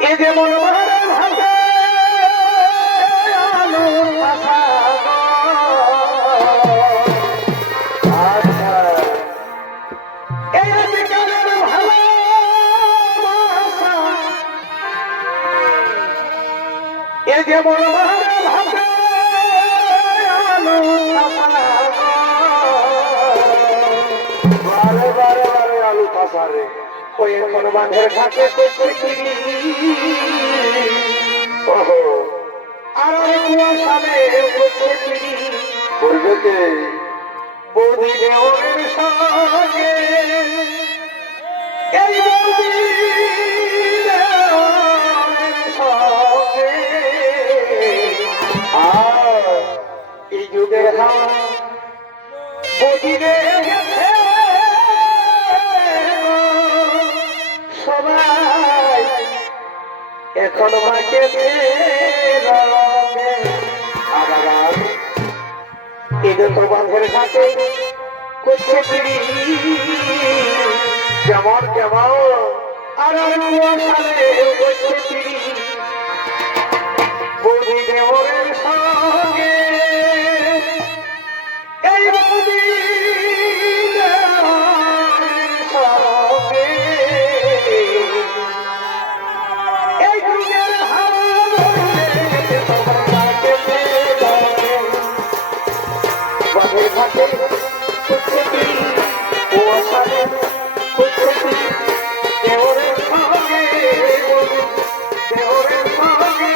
এ যেমন ভাবে আলোর ভাষা এই অধিকারের ভালোবাসা এ যেমন ভাবে আলোর ভাষা বারে বারে বারে আলু ভাষা রে ওই এখন বাঁধের ঘাটে ওহো আর কুয়াশালে করবে কে বৌদি দেওয়ার সঙ্গে এই বৌদি দেওয়ার সঙ্গে আর এই যুগে বৌদি গেছে সবাই এখন মাকে তো বাঁধের ঘাটে করছে পিড়ি যেমন কেমন আর করছে পিড়ি বৌদি দেওরের সঙ্গে এই বৌদি দেওরের সঙ্গে এই যুগের বাঁধের ঘাটে করছে পিড়ি কুয়াশালে করছে পিড়ি দেওরের সঙ্গে দেওরের সঙ্গে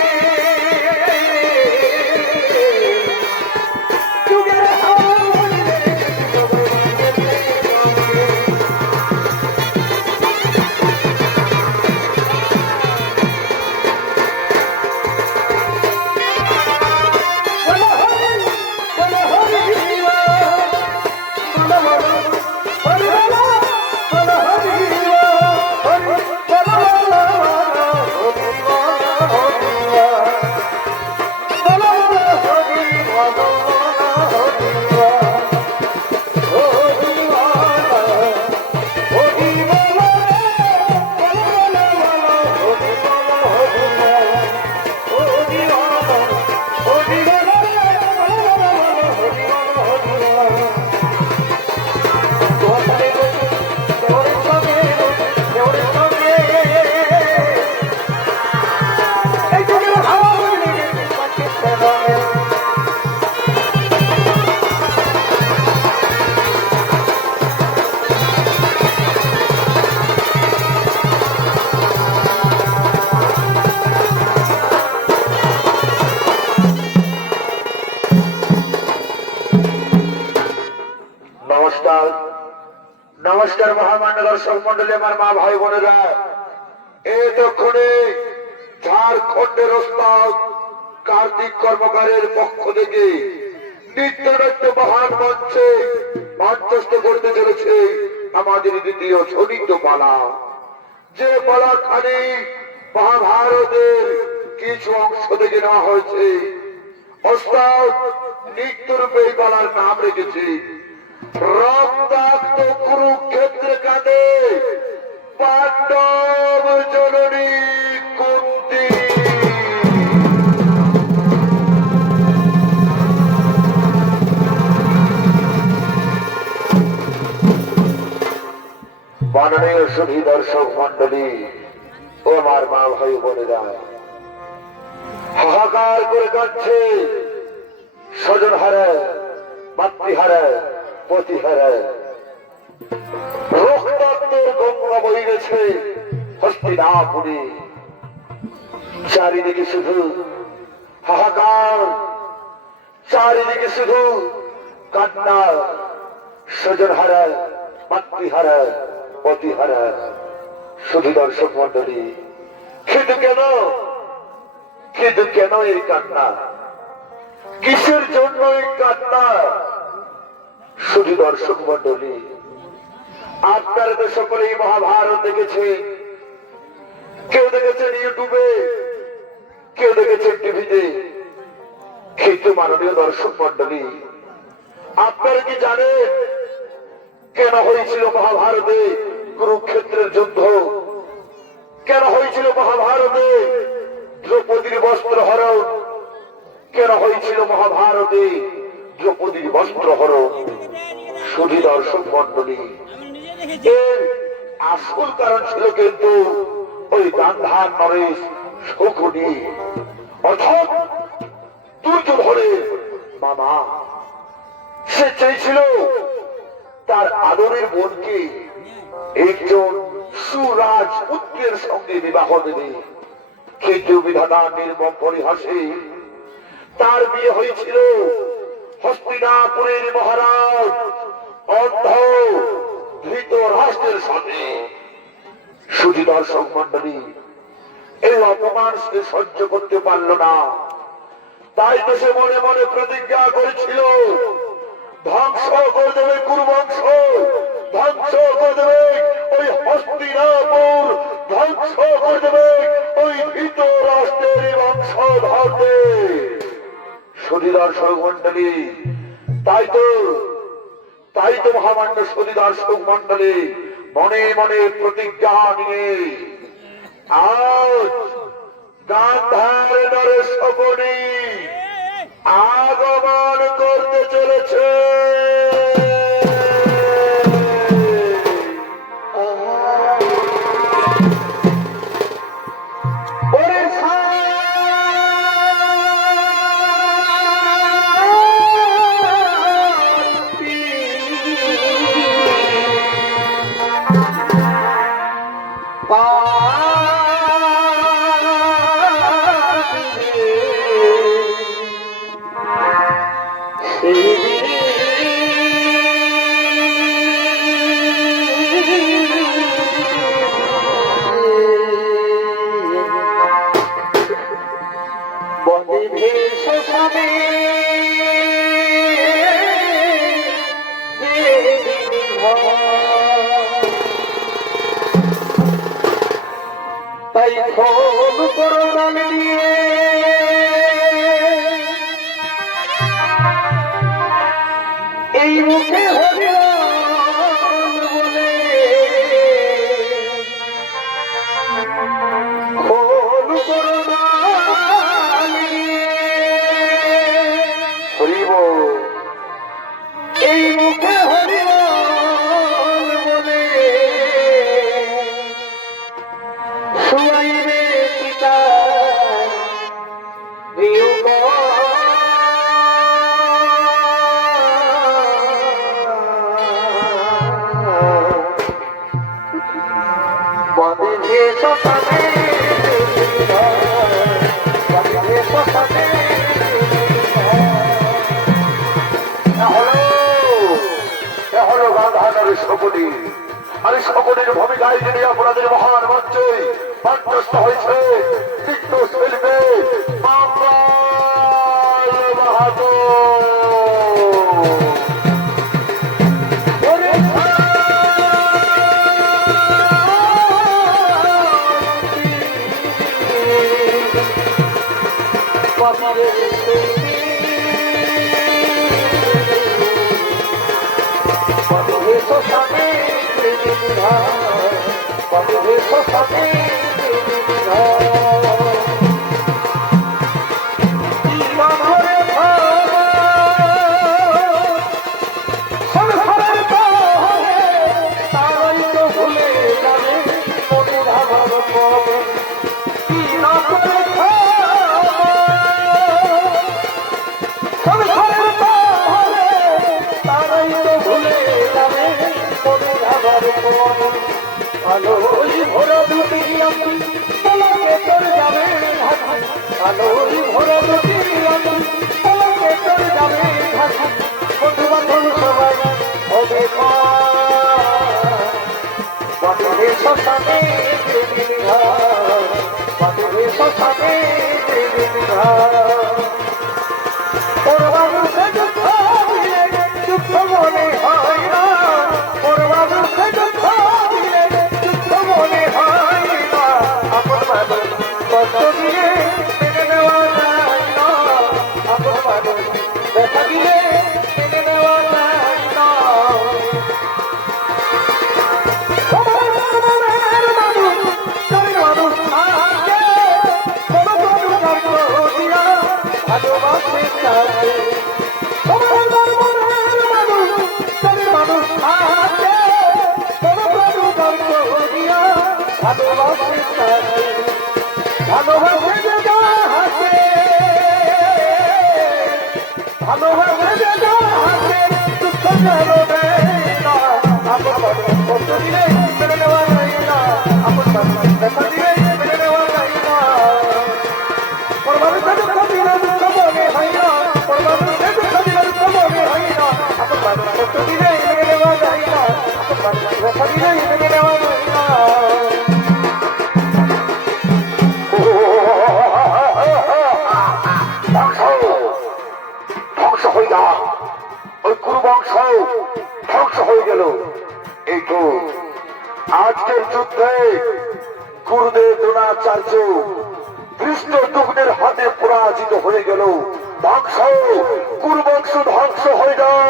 যুগের নমস্কার নমস্কার মহামান্য দর্শক মন্ডলী আমার মা ভাই বোনেরা এতক্ষণে ঝাড়খণ্ডের ওস্তাদ কার্তিক কর্মকারের পক্ষ থেকে নৃত্যনাট্য মহান মঞ্চে মঞ্চস্থ করতে চলেছে আমাদের দ্বিতীয় ছড়িত পালা যে পালাখানি মহাভারতের কিছু অংশ থেকে নেওয়া হয়েছে ওস্তাদ নৃত্যরূপে এই পালার নাম রেখেছে রক্তাক্ত কুরুক্ষেত্রে কাঁদে পাণ্ডব জননী কুন্তি। মাননীয় সুধী দর্শক মন্ডলী ও আমার মা ভাই বোনেরা হাহাকার করে কাঁদছে স্বজন হারে মাতৃহারে পতিহারে রক্তাক্তের গঙ্গা বয়ে গেছে হস্তিনাপুরে চারিদিকে শুধু হাহাকার চারিদিকে শুধু কান্না স্বজন হারে মাতৃহারে পতিহারে শুধু দর্শক মন্ডলী কিন্তু কেন এই কান্না কিসের জন্য এই কান্না শুধু দর্শক মন্ডলী আপনারা তো সকলেই মহাভারত দেখেছে কেউ দেখেছেন ইউটিউবে কেউ দেখেছেন টিভিতে কিন্তু মাননীয় দর্শক মন্ডলী আপনারা কি জানেন কেন হয়েছিল মহাভারতে কুরুক্ষেত্রের যুদ্ধ কেন হয়েছিল মহাভারতে বস্ত্রহরণ কেন হয়েছিল মহাভারতে দ্রৌপদীর বস্ত্রহরণ? শুধু দর্শক মন্ডলী, এর আসল কারণ ছিল কিন্তু ওই গান্ধার নরেশ শকুনি, অর্থাৎ দুর্যোধনের মামা। সে চেয়েছিল তার আদরের বোনকে একজন সুরাজ পুত্রের সঙ্গে বিবাহ দেবে, কিন্তু বিধাতা নির্মম পরিহাসে তার বিয়ে হয়েছিল হস্তিনাপুরের মহারাজ অন্ধ ধৃতরাষ্ট্রের সাথে। শুধু দর্শক মন্ডলী, এই অপমান সে সহ্য করতে পারল না। তাই তো সে মনে মনে প্রতিজ্ঞা করেছিল, ধ্বংস করে দেবে কুরুবংশ, ধ্বংস করে দেবে ওই হস্তিনাপুর, ধ্বংস করে দেবে ওই ধৃতরাষ্ট্রের বংশধরদের। শুধু দর্শক মন্ডলী, তাই তো মহামান্য শুধু দর্শক মন্ডলী মনে মনে প্রতিজ্ঞা নিয়ে আজ গান্ধার নরেশ শকুনি আগমন করতে চলেছে। তাই ফল করদান দিয়ে এই মুখে হরিনাম বলে ফল করদান দিয়ে হরিব এই মুখে হরিনাম বলে শুয়াইবে পিতা বন্ধে শোষণে বন্ধে শোষণে হলো গান্ধারের শকুনি। আর শকুনির ভূমিকায় যিনি আপনাদের মহান মঞ্চে মঞ্চস্থ হয়েছে চিত্রশিল্পে আলোই ভরা দুটি আঁখি পলকে তোর যাবে ঢাকা, আলোই ভরা দুটি আঁখি পলকে তোর যাবে ঢাকা। বন্ধু বান্ধব সবাই হবে বাঁধবে শ্মশানে বাঁধবে শ্মশানে ওর বাবু সে যুদ্ধ যুদ্ধ মনে হয় না, ওর বাবু সে যুদ্ধ মনে হয় না। আপন মানুষ কষ্ট দিয়ে মেনে নেওয়া যায় না, আপন মানুষ দেখা দিয়ে মেনে নেওয়া যায় না। মানুষ থাকে ভালোবাসে যেটা হাসে, ভালোবাসে যেটা হাসে, দুঃখ জানো না, আপন কষ্ট দিলে মেনে নেওয়া যায় না, আপন দেখা দিলে মেনে নেওয়া যায় না, পরমাণুতে দুঃখ দিলে দুঃখ মনে হয় না, পরমাণুতে দুঃখ দিলে দুঃখ মনে হয় না, আপন কষ্ট দিলে মেনে নেওয়া যায় না, আপন দেখা দিলে মেনে নেওয়া যায় না। ধ্বংস হয়ে যা, ওই কুরু বংশ ধ্বংস হয়ে গেল। এই তো আজকের যুদ্ধে গুরুদেব দ্রোণাচার্য কৃষ্ণ দুগ্নের হাতে পরাজিত হয়ে গেল। ধ্বংস, কুরু বংশ ধ্বংস হয়ে যাও।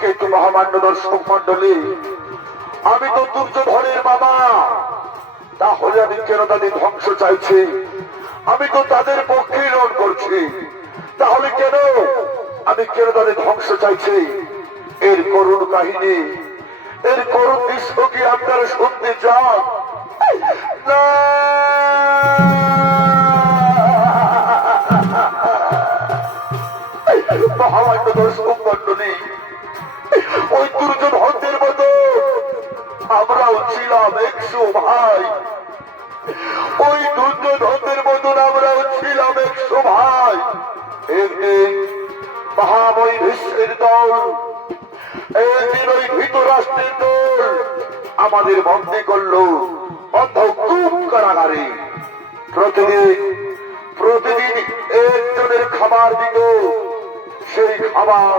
কিন্তু মহামান্য দর্শক মন্ডলী, আমি তো দুর্যোধনের বাবা, তাহলে আমি কেন তাদের ধ্বংস চাইছি? আমি তো তাদের পক্ষে রণ করছি, তাহলে কেন আমি কেন তাদের ধ্বংস চাইছি? এর করুণ কাহিনী, এর করুণ দৃশ্য কি আপনারা শুনতে চান? না, মহামান্য দর্শক মন্ডলী, ওই দুর্যোধনদের মতো আমরাও ছিলাম 100 ভাই, ওই দুর্যোধনদের মতন আমরাও ছিলাম 100 ভাই। একদিন মহাময়ী ভীষ্মের দল, একদিন ওই ধৃতরাষ্ট্রের দল আমাদের বন্দী করলো অন্ধকূপ কারাগারে। প্রতিদিন একজনের খাবার দিত, সেই খাবার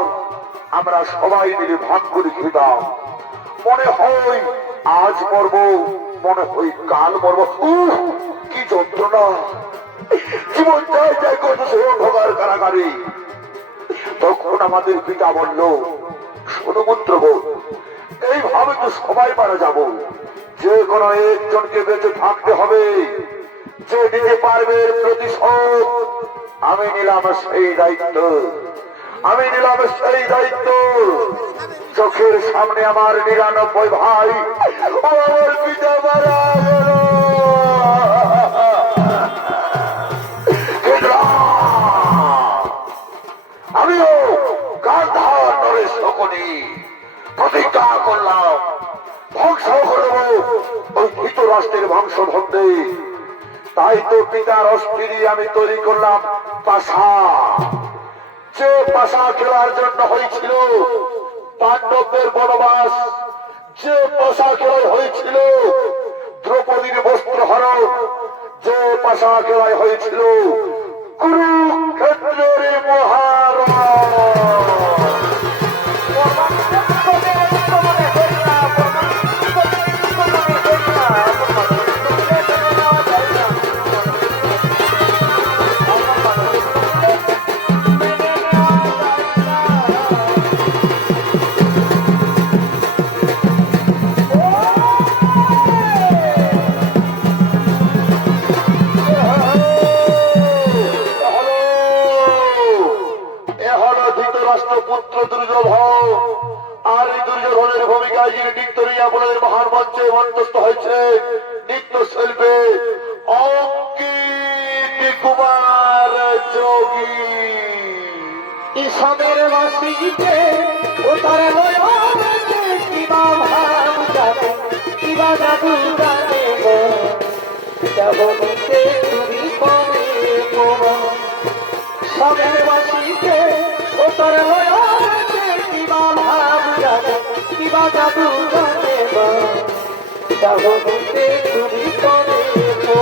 আমরা সবাই মিলে ভাগ করে খেতাম। মনে হয় আজ মরব, মনে হয় কাল মরব। কি যন্ত্রণা, জীবন যায় যায় করতেছে অন্ধকার কারাগারে। তখন আমাদের পিতা বলল, শোনো পুত্রবোধ, এইভাবে তো সবাই মারা যাব, যে কোনো একজনকে বেঁচে থাকতে হবে, যে দিতে পারবে প্রতিশোধ। আমি নিলাম সেই দায়িত্ব, আমি নিলাম সেই দায়িত্ব। চোখের সামনে আমার 99 ভাই, আমার পিতা মারা গেল। আমিও গান্ধার নরেশ শকুনি প্রতিজ্ঞা করলাম, ধ্বংস করব ওই ধৃতরাষ্ট্রের বংশধরদের। তাই তো পিতার অস্থিরে আমি তৈরি করলাম পাশা, যে পাশা খেলার জন্য হয়েছিল পাণ্ডবদের বনবাস, যে পাশা খেলায় হয়েছিল দ্রৌপদীর বস্ত্রহরণ, যে পাশা খেলায় হয়েছিল কুরুক্ষেত্রের মহারণ। পুত্র দুর্যোধন, আর এই দুর্যোধনের ভূমিকায় যিনি নৃত্য নিয়ে আপনাদের মহান মঞ্চে মঞ্চস্থ হয়েছে নৃত্য শিল্পে অঙ্কিত কুমার যোগী। ঈশানের বাসিতে ওতার লয়াতে কিবা ভাব জানে, কিবা জাদু জানে গো, যাবতে তুমি করে গো। ঈশানের বাসিতে ওতার লয়াতে কিবা ভাব জানে, কিবা জাদু জানে গো, যাবতে তুমি করে গো।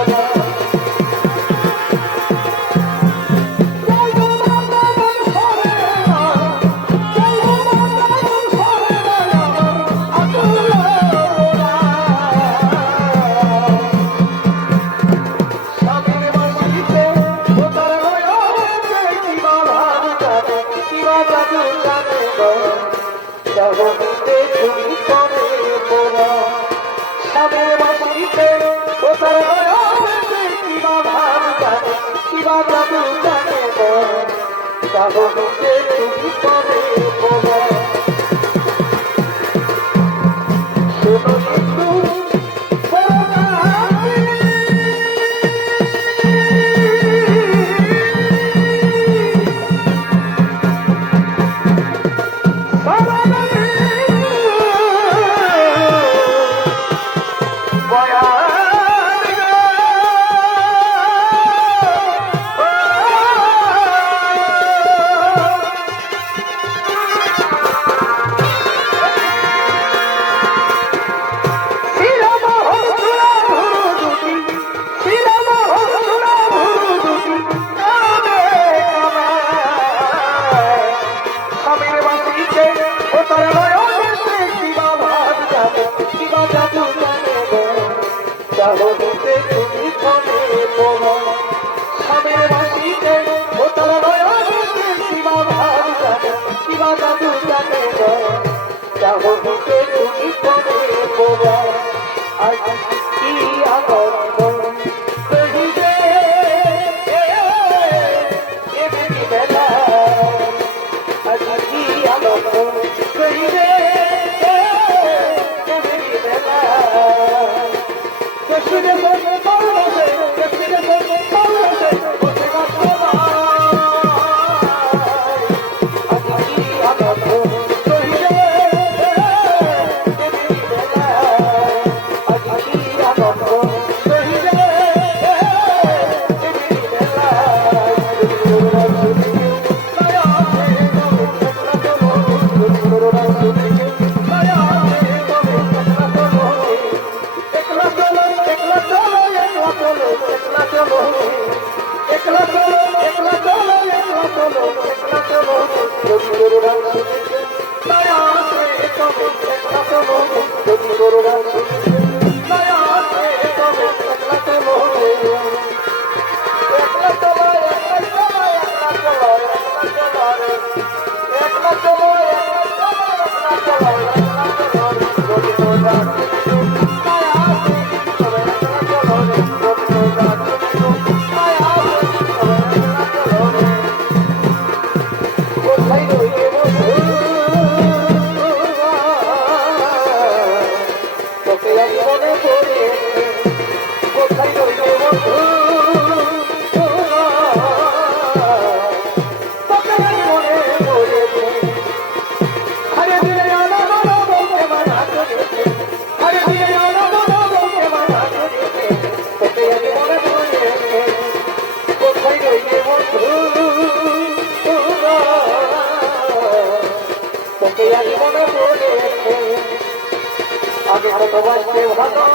কতবাসতে ভালো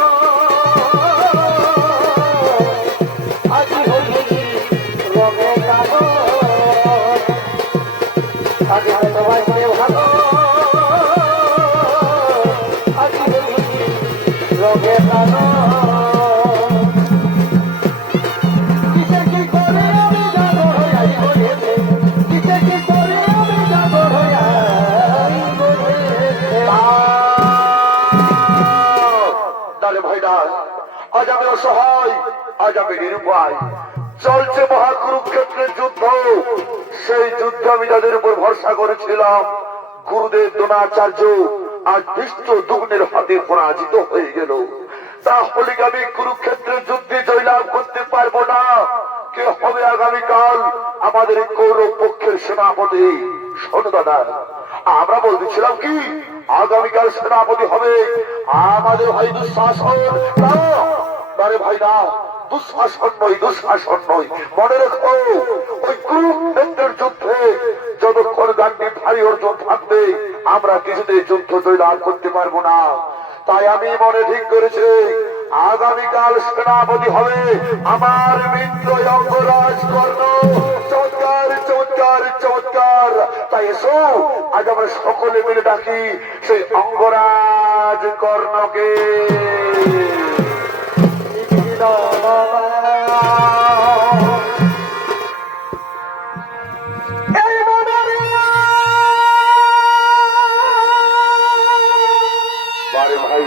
আজি হলি রঙে কালো আগে কতবাসতে ভালো আজি হলি রঙে কালো আজ আমি অসহায়, আজ আমি নিরুপায়। চলছে মহাকুরুক্ষেত্রের যুদ্ধ। সেই যুদ্ধে আমি যাদের উপর ভরসা করেছিলাম, গুরুদেব দ্রোণাচার্য, আজ বিশ্ব দুগ্নের হাতে পরাজিত হয়ে গেল। তাহলে কি আমি কুরুক্ষেত্রের যুদ্ধে জয়লাভ করতে পারবো না? কে হবে আগামীকাল আমাদের কৌরব পক্ষের সেনাপতি? শোনো দাদা, আমরা বলতেছিলাম কি আগামীকাল সেনাপতি হবে আমাদের ভাই দুঃশাসন। আরে ভাই না, দুঃশাসন নয়, দুঃশাসন নয়। মনে রেখো, ওই কুরুক্ষেত্রের যুদ্ধে যতক্ষণ গান্ধী ভারী অর্জন থাকবে আমরা কিছুতেই যুদ্ধ জয়লাভ করতে পারবো না। তাই আমি মনে ঠিক করেছি আগামীকাল সেনাপতি হবে আমার মিত্র অঙ্গরাজ কর্ণ। চমৎকার চমৎকার চমৎকার। তাই এসো আজ আমরা সকলে মিলে ডাকি সেই অঙ্গরাজ কর্ণকে। ভাই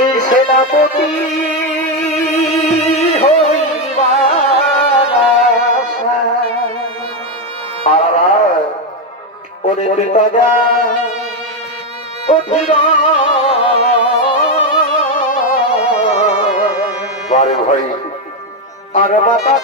এই সেনাপতি ভাই আর বাতা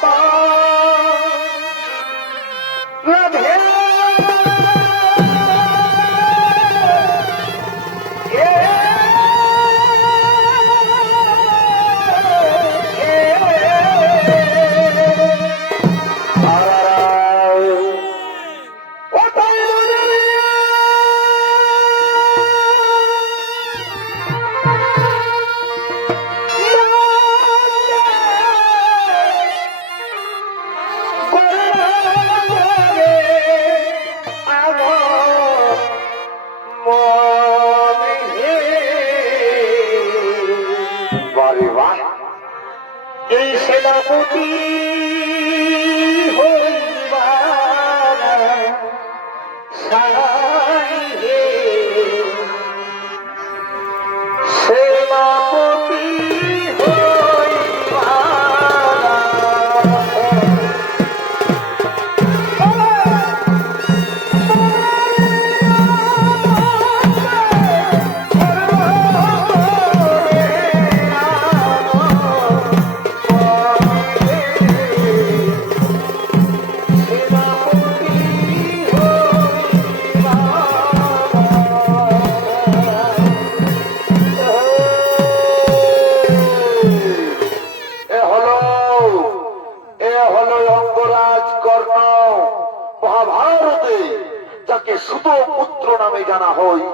এই সেনাপতি হইবা সাইহে সেনাপতি হইবা যাকে সুত পুত্র নামে জানা হয়।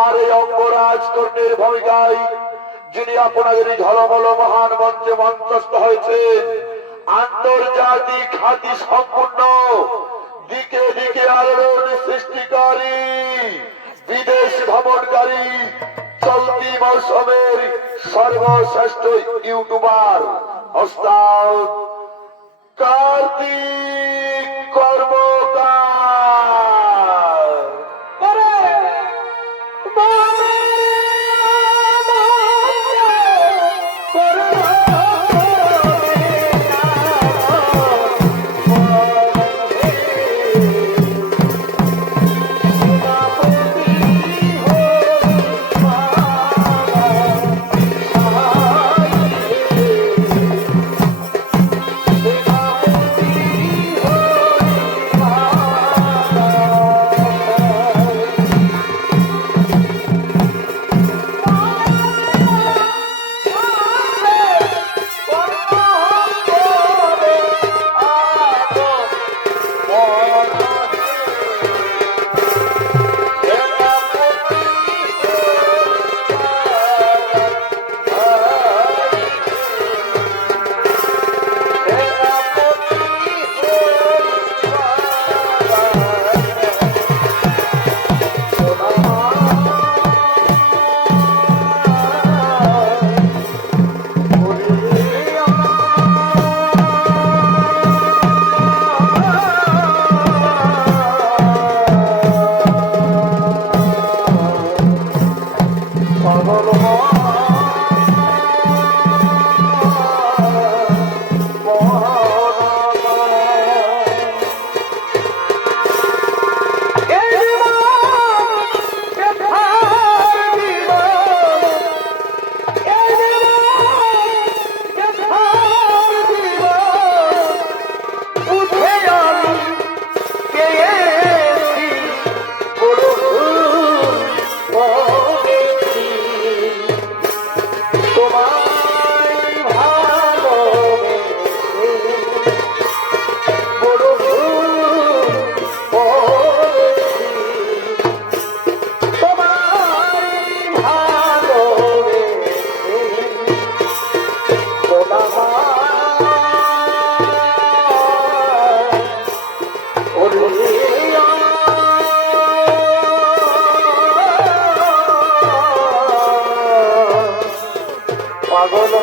আর এই অঙ্গরাজ কর্ণের ভূমিকায় যিনি আপনাদের ঝলমল মহান মঞ্চে মঞ্চস্থ হয়েছেন, আন্তর্জাতিক খ্যাতি সম্পূর্ণ, দিকে দিকে আলোড়ন সৃষ্টিকারী, বিদেশ ভ্রমণকারী, চলতি মৌসুমের সর্বশ্রেষ্ঠ ইউটিউবার ওস্তাদ কার্তিক কর্মকার। পাগল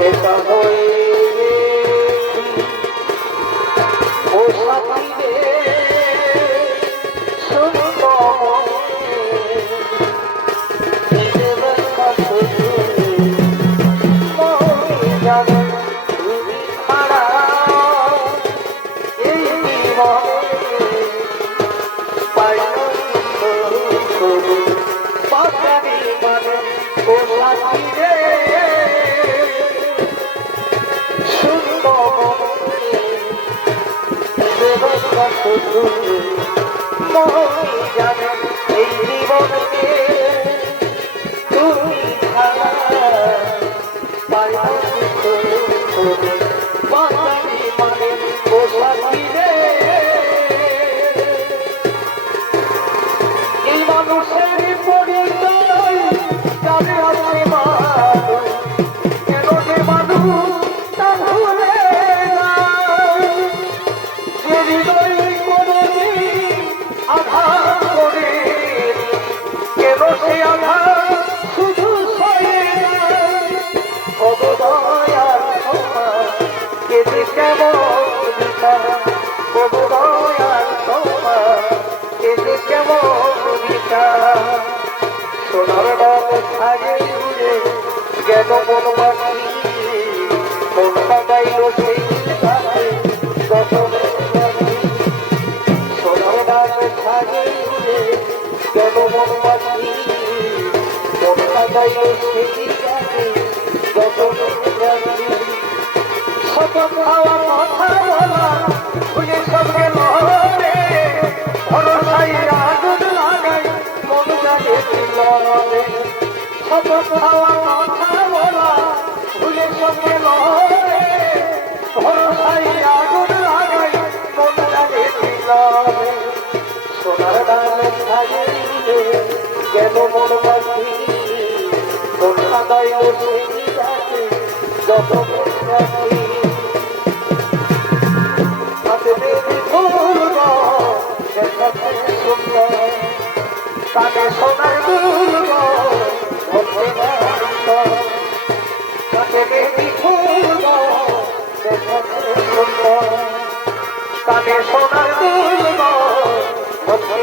একা হয়ে ও সাথী রে শুনব জানে এই জীবনে তুমি ছাড়া বাঙালি মানে ও সাথী রে এই মানুষের পরিচয় জানে আছে মানুষ কেন যে মানুষ তা ভুলে না যে হৃদয় কোনদিন আঘাত করে কেন সে আঘাত শুধু সয়ে না অবদয়ার তোমার কেঁদে কেমন বিনা অবদয়ার তোমার কেঁদে কেমন বিনা সোনার ডাল ছাগে উড়ে গেল মন পাখি মনটা গাইল সেই গানে যত সোনার ডাল ছাগে উড়ে গেল মন পাখি মনটা গাইল সেই গানে যত শত খাওয়া কথা বলা ভুলে সবকে লড়ে ভরসাই আগুন লাগাই মন জাগে লড়ে শত খাওয়া কথা বলা ভুলে সবকে লড়ে ভরসাই আগুন লাগাই মন জাগে লড়ে সোনার ডাল ছাগে গেল মন পাখি মন কাদাই সেই গাছে যত তাকে সোনার দুর্গ বলতে তাকে বেবি ফুল তাকে সোনার দুর্গ বলতে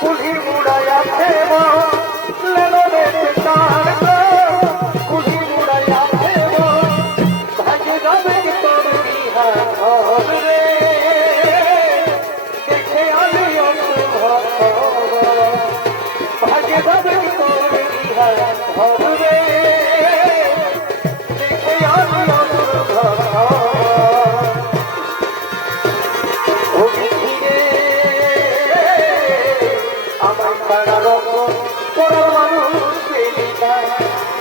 কুলি মুড়াইয়াছে লেলো কুলি মুড়াইয়াছে ভাগে যাবে তোর বিহার রে দেখে আমি ভাগে যাবে তোর বিহার রে দেখে আমি আমার পাড়া রঙ তোরা মানুষ পেলিকা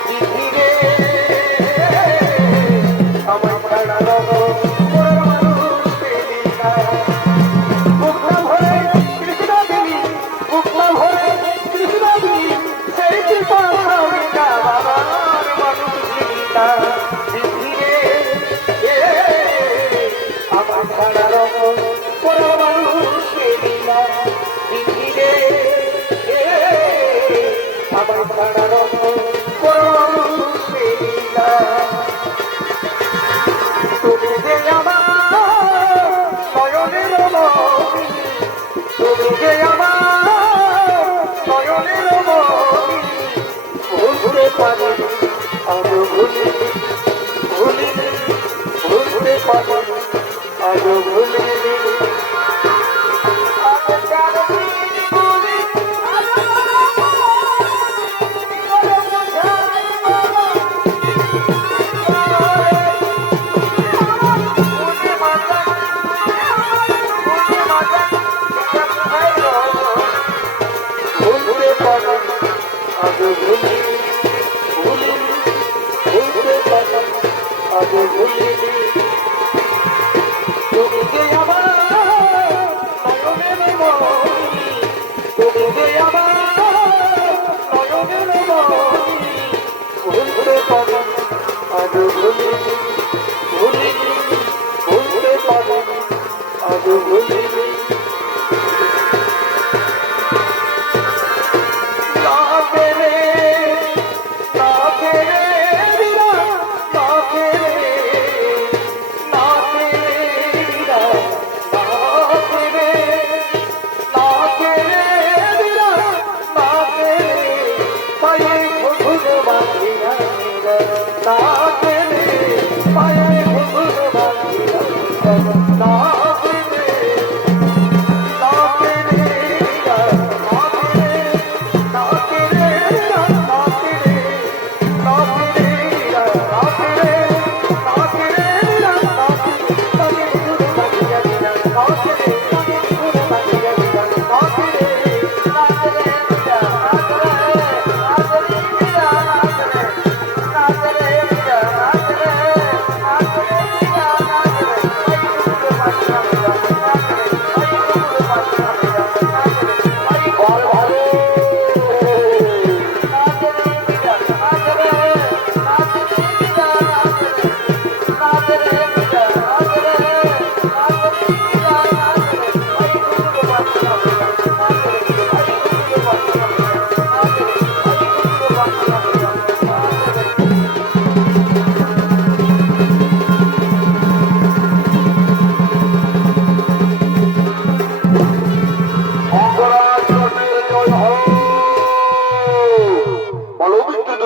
ধীরে আমার পাড়া রঙ তোরা মানুষ পেলিকা বুকলা ভরে কৃষ্ণা দেবী বুকলা ভরে কৃষ্ণা দেবী সেই কৃপা স্বামীকা বাবার মানুষ পেলিকা ধীরে আমার পাড়া রঙ তোরা মানুষ পেলিকা ধীরে আমার পাড়া রঙ মানুষ পেলিকা তুমি যে আমার নয়নের মনি তুমি যে আমার নয়নের মনি ভুলতে পারি আরো ভুলিনি ভুলিনি ভুলতে পারি আরো ভুলিনি তুমি যে আমার নয়নের মনি তুমি যে আমার নয়নের মনি ভুলতে পারি আজ ভুলিনি ভুলিনি ভুলতে পারি আজ ভুলিনি না পেরে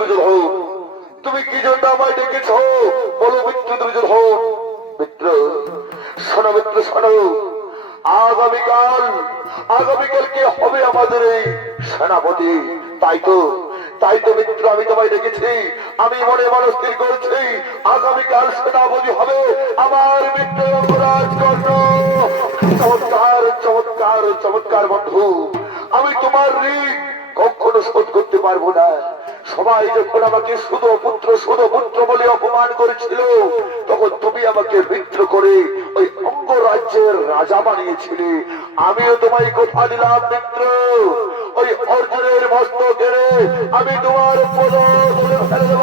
দুর্যোধন, তুমি কি জন্য আমায় ডেকেছ? বলো মিত্র দুর্যোধন। মিত্র শোনো, মিত্র শোনো, আগামীকাল কে হবে আমাদের এই সেনাপতি? তাই তো মিত্র আমি তোমায় ডেকেছি। আমি মনে মনে স্থির করেছি আগামীকাল সেনাপতি হবে আমার মিত্র অঙ্গরাজ কর্ণ। চমৎকার চমৎকার চমৎকার বন্ধু, আমি তোমার ঋণ কখনো শোধ করতে পারবো না। সবাই যখন আমাকে শুধু পুত্র বলে অপমান করেছিল, তখন তুমি আমাকে মিত্র করে ওই অঙ্গরাজ্যের রাজা বানিয়েছিলে। আমিও তোমায় কথা দিলাম মিত্র, ওই অর্জুনের মস্তক কেড়ে আমি তোমার পদ ধরে ফেলে দেব।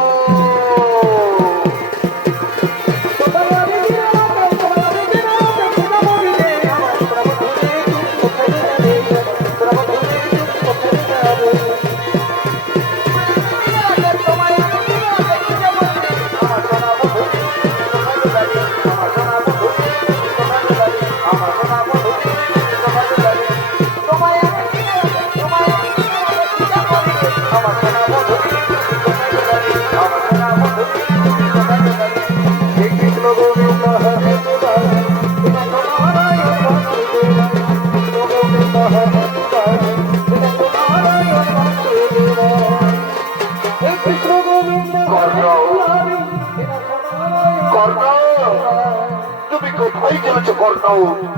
তুমি কোথায় চলেছ কর্ণ?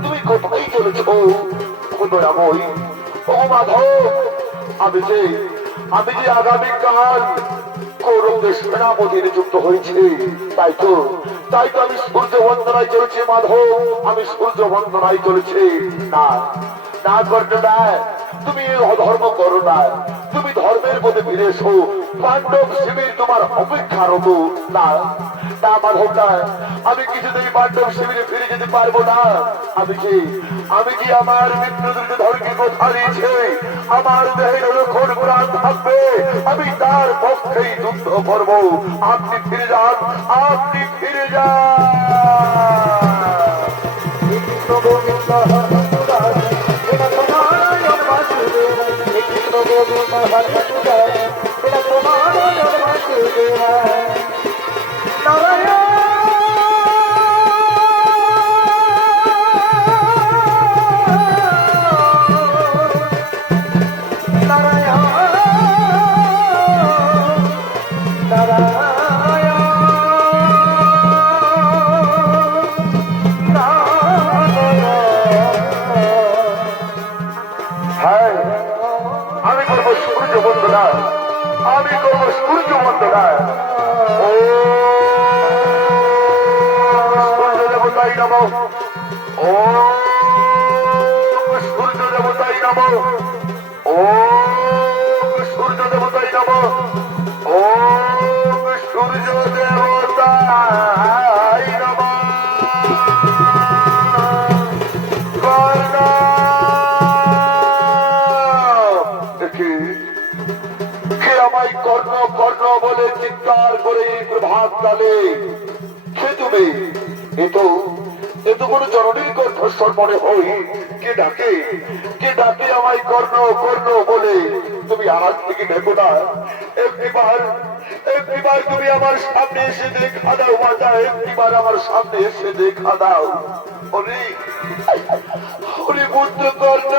তুমি কোথায় চলেছ? দয়াময়ী ও মাধব, আমি যে আগামীকাল কৌরবদের সেনাপতি নিযুক্ত হয়েছে, তাই তো আমি সূর্য বন্দনায় চলেছি মাধব, আমি সূর্য বন্দনায় চলেছি। না না কর্ণ না, তুমি অধর্ম করো না, তুমি ধর্মের মধ্যে ফিরে এসো। পাণ্ডব শিবির তোমার অপেক্ষারত। না না মাধব না, আমি কিছুতেই পাণ্ডব শিবিরে ফিরে যেতে পারবো না। আমি কি আমার মিত্র দুর্যোধনকে কথা দিয়েছে আমার দেহের লক্ষণ প্রাণ থাকবে, আমি তার পক্ষেই যুদ্ধ করবো। আপনি ফিরে যান, আপনি ফিরে আমি করবো সূর্য বন্দনা, আমি করবো সূর্য বন্দনা। ও সূর্য দেবতাই নমঃ, ও সূর্য দেবতাই নমঃ, ও সূর্য দেবতাই নমঃ, ও সূর্য দেবতাই নমঃ। কর্ণ কর্ণ বলে চিৎকার করে প্রভাত কালে সে তুমি এত কোনো জননীর কণ্ঠস্বর মনে হই। কে ডাকে আমায় কর্ণ কর্ণ বলে? তুমি আজ থেকে দেখো না, একটিবার তুমি আমার সামনে এসে দেখা দাও মাতা, একটিবার আমার সামনে এসে দেখা দাও। হরি পুত্র কর্ণ,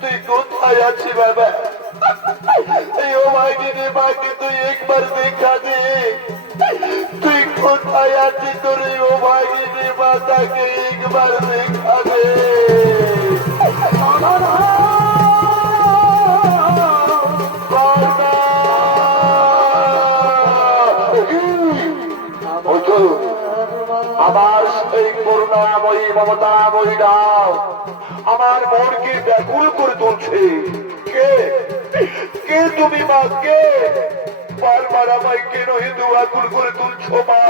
তুই কোথায় আছি বাবা? মাকে তুই একবার দেখা দে, তুই কোথায় আছিস? তোর ও ভাগিনী মাতাকে একবার দেখা দে। আমার সেই করুণাময়ী মমতাময়ী ডাক আমার মনকে ব্যাকুল করে তুলছে। কে তুমি মা? কে বারবার আমায় কেন হিন্দু আকুল করে তুলছো মা?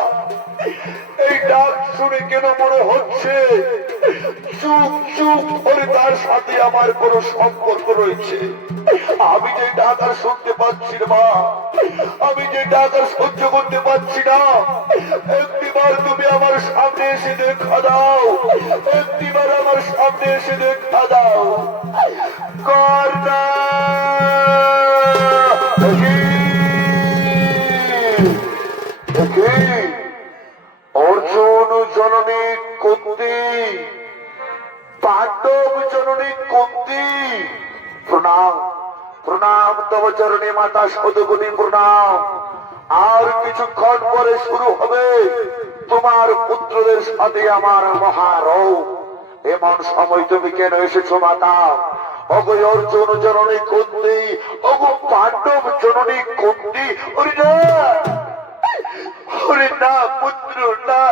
এই ডাক শুনে কেন মনে হচ্ছে চুপ চুপ করে তার সাথে আমার কোন সম্পর্ক রয়েছে? আমি যে ডাক আর শুনতে পাচ্ছি না মা, আমি যে ডাক আর সহ্য করতে পারছি না। একটিবার তুমি আমার সামনে এসে দেখা দাও, একটিবার আমার সামনে এসে দেখা দাও। কর্ণা মাতা শতকোটি প্রণাম। আর কিছুক্ষণ পরে শুরু হবে তোমার পুত্রদের সাথে আমার মহারোগ। এমন সময় তুমি কেন এসেছো মাতা? অগো অর্জুন জননী কুন্তি, অগো পাণ্ডব জননী কুন্তি। ওরে না, ওরে না পুত্র না,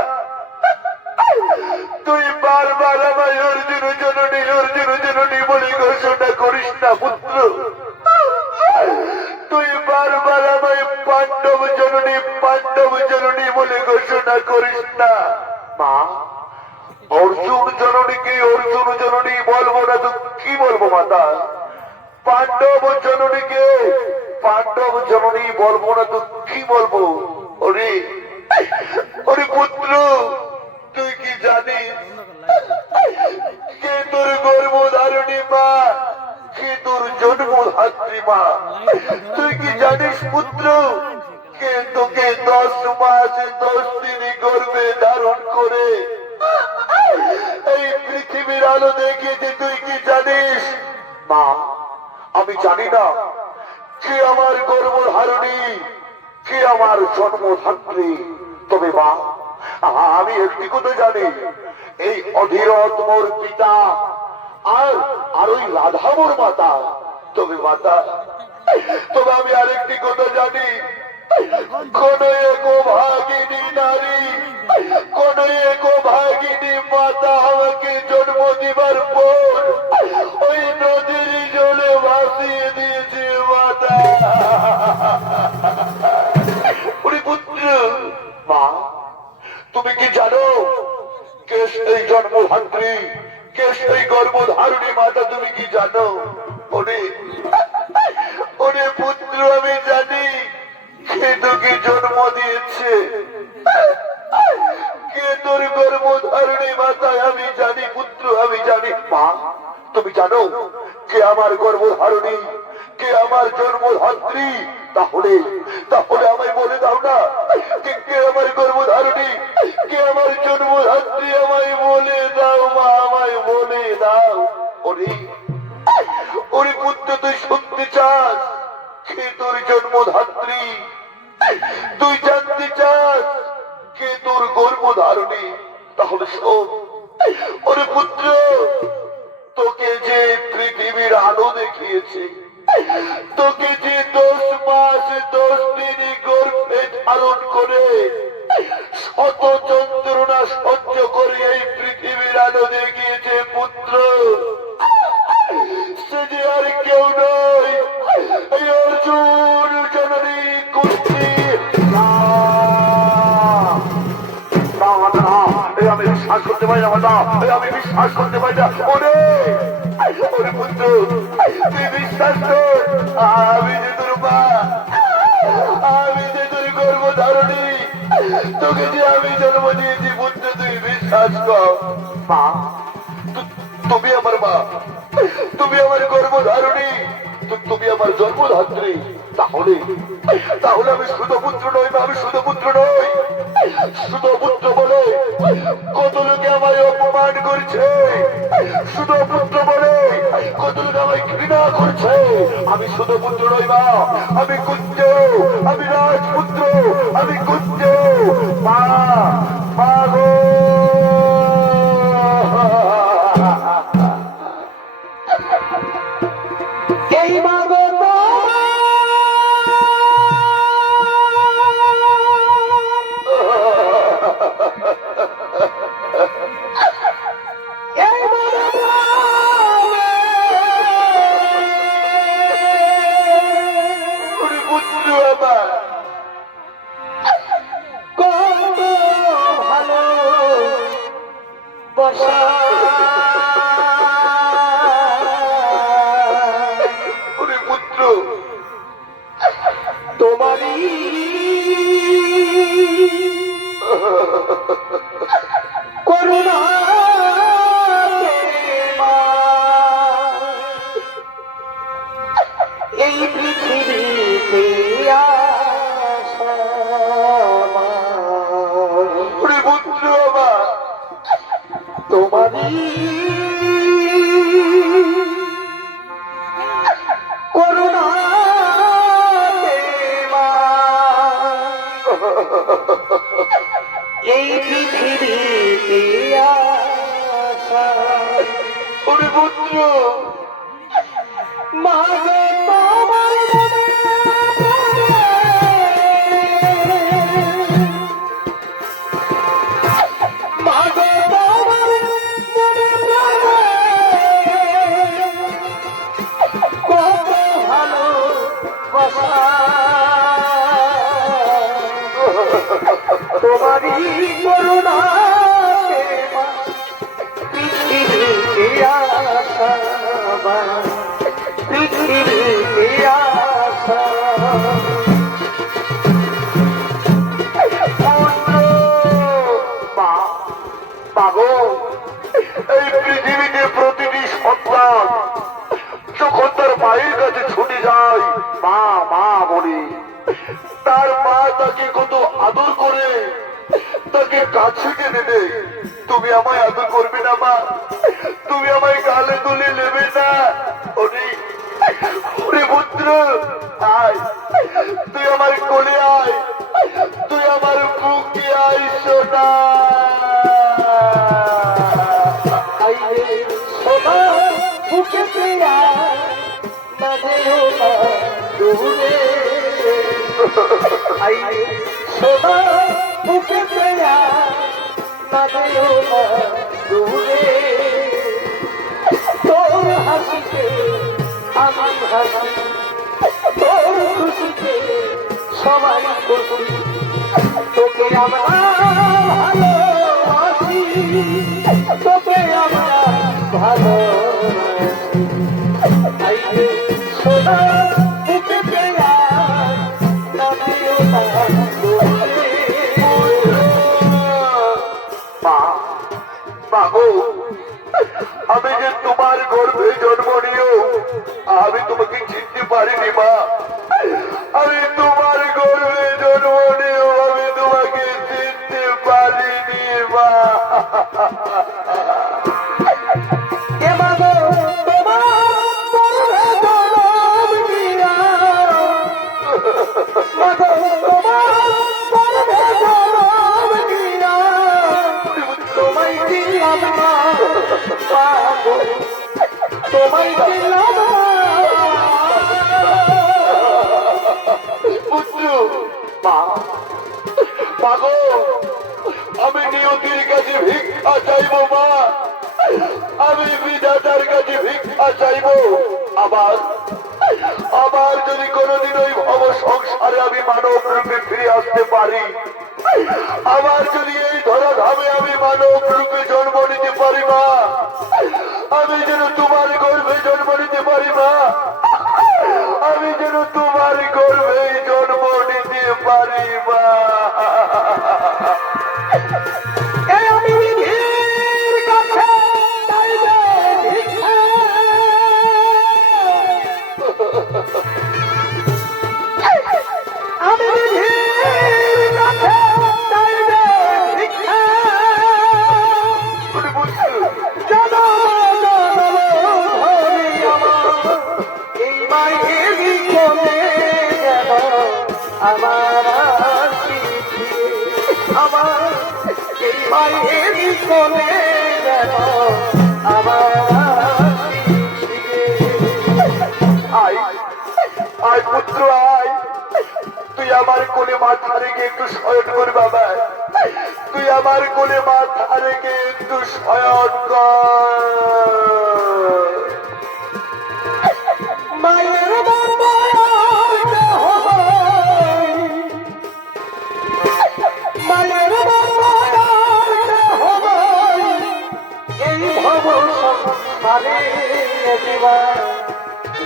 তুই বারবার আমায় অর্জুন জননী বলে ঘোষণা করিস না পুত্র। তুই বারবার আমায় পাণ্ডব জননী বলে ঘোষণা করিস না। মা, অর্জুন জননীকে অর্জুন জননী বলবো না তো কি বলবো মাতা? পাণ্ডব জননীকে পাণ্ডব জননী বলবো না তো কি বলবো? ওরে ওরে পুত্র, তুই কি জানিস কে তোর গর্ভধারিণী মা, কে তোর জন্মধাত্রী মা? তুই কি জানিস পুত্র, কে তোকে 10 মাস 10 দিন গর্ভে ধারণ করে এই পৃথিবীর আলো দেখিয়েছে? তুই কি জানিস? মা, আমি জানি না কে আমার গর্ভধারিণী, কে আমার জন্মধাত্রী। তবে মা, আমি একটি কথা জানি, এই অধীরথ মোর পিতা আর ওই রাধা মোর মাতা। তবে মাতা, তবে আমি আরেকটি কথা জানি, কোন এক ভাগিনী নারী, কোন এক ভাগিনী মাতা আমাকে জন্ম দিবার পর ওই নদীর জলে ভাসিয়ে দিয়েছে মাতা। ওরে পুত্র, মা, তুমি কি জানো কে সেই জন্মধাত্রী, কে সেই গর্ভধারিণী মাতা? তুমি কি জানো? ওরে ওরে পুত্র, আমি জানি কে তোকে জন্ম দিয়েছে, কে তোর গর্ভধারিণী মাতা। আমি জানি পুত্র, আমি জানি। মা, তুমি জানো কে আমার গর্ভধারিণী, কে আমার জন্মধাত্রী? তাহলে তাহলে আমায় বলে দাও না, কে আমার গর্ভধারিণী, কে আমার জন্মধাত্রী? আমায় বলে দাও মা, আমায় বলে দাও। ওরে ওরে পুত্র, তুই শুনতে চাস কে তোর জন্মধাত্রী? তুই জানতে চাস কে তোর গর্ভধারিণী? তাহলে শোন। ওরে পুত্র, তোকে যে পৃথিবীর আলো দেখিয়েছে, তোকে যে 10 মাস 10 দিন গর্ভে ধারণ করে শত যন্ত্রণা সহ্য করে এই পৃথিবীর আলো দেখিয়েছে পুত্র, সে যে আর কেউ নয়, এই অর্জুন জননী কুন্তি। আমি বিশ্বাস করতে পারি না মাতা, আমি বিশ্বাস করতে পারি না। ওরে ওরে পুত্র, তুই বিশ্বাস কর, আমি যে তোর মা, আমি যে তোর গর্ভধারিণী, তোকে যে আমি জন্ম দিয়েছি পুত্র, তুই বিশ্বাস কর। মা, তুমি আমার মা, তুমি আমার গর্ভধারিণী, তুমি আমার জন্মধাত্রী। তাহলে তাহলে আমি শুধু পুত্র নই মা, আমি শুধু পুত্র নই, শুধু পুত্র বলে কত লোকে আমায় অপমান করছে, শুধু পুত্র বলে কত লোকে আমায় ঘৃণা করছে। আমি শুধু পুত্র নই মা, আমি কুঞ্জ, আমি রাজপুত্র, আমি কুঞ্জ। মা, মা গো, এই মা গো, পুত্র আমার কত ভালো বসা পুত্র, তোমারই করুণা এই পৃথিবীতে আসা পুত্র আমার তোমারই করুণা এই পৃথিবীতে আসা ওরে পুত্র মা গো তোমার মা গো তোমার কত ভালো বাসা তোমারই করুণা পৃথিবীতে আসা পৃথিবীতে আসা মা পাগো এই পৃথিবীতে প্রতিটি সন্তান যখন তার মায়ের কাছে ছুটে যায় মা মা বলে তার মা তাকে কত আদর করে তাকে কাছে টেনে দেয়। তুমি আমায় আদর করবে না মা? তুমি আমায় গালে তুলে নেবে না? ওরে ওরে পুত্র আয়, তুই আমার কোলে আয়, তুই আমার বুকে আয় সোনা। আইলে সোনা বুকে পেয়া না দেও না দূরে আইলে সোনা বুকে পেয়া না দেও না দূরে তোর হাসিতে আমি হাসি তোর খুশিতে সবাই খুশি তোকে আমরা ভালোবাসি তোকে আমরা ভালোবাসি আইলে সোনা বুকে পেয়া না দেও না দূরে মা বাবু আমি যে তোমার গর্ভে জন্ম নিয়েও আমি তোমাকে চিনতে পারিনি মা। আমি তোমার গর্ভে জন্ম নিয়েও আমি তোমাকে চিনতে পারিনি মা। এ মাগো তোমার জনম দিয়া মাগো তোমার জনম দিয়া তোমায় দিলাম না পাগো তোমায় দিলাম না পুত্র মা পাগো আমি নিয়তির কাছে ভিক্ষা চাইবো মা। আমি বিধাতার কাছে ভিক্ষা চাইবো। আবার আবার যদি কোনোদিন ওই ভব সংসারে আমি মানব রূপে ফিরে আসতে পারি, আবার যদি এই ধরাধামে আমি মানব রূপে জন্ম নিতে পারি মা, আমি যেন তোমার গর্ভে জন্ম নিতে পারি মা, আমি যেন তোমার গর্ভে জন্ম নিতে পারি মা। এ আমি বিধির কাছে চাইবে ভিক্ষা আমি বিধির কাছে চাইবে ভিক্ষা জনম জনম ধরি আমার এই মায়ের কোলে যেন আমার চিঠি আমার এই মায়ের কোলে যেন আমার চিঠি আয় আয় পুত্র আয়, তুই আমার কোলে মাথা রেখে একটু শয়ন কর বাবা। তুই আমার কোলে মাথা রেখে একটু শয়ন কর। মায়ের বাবার হবাই মায়ের বাবার হবাই এই ভব সংসারে একবার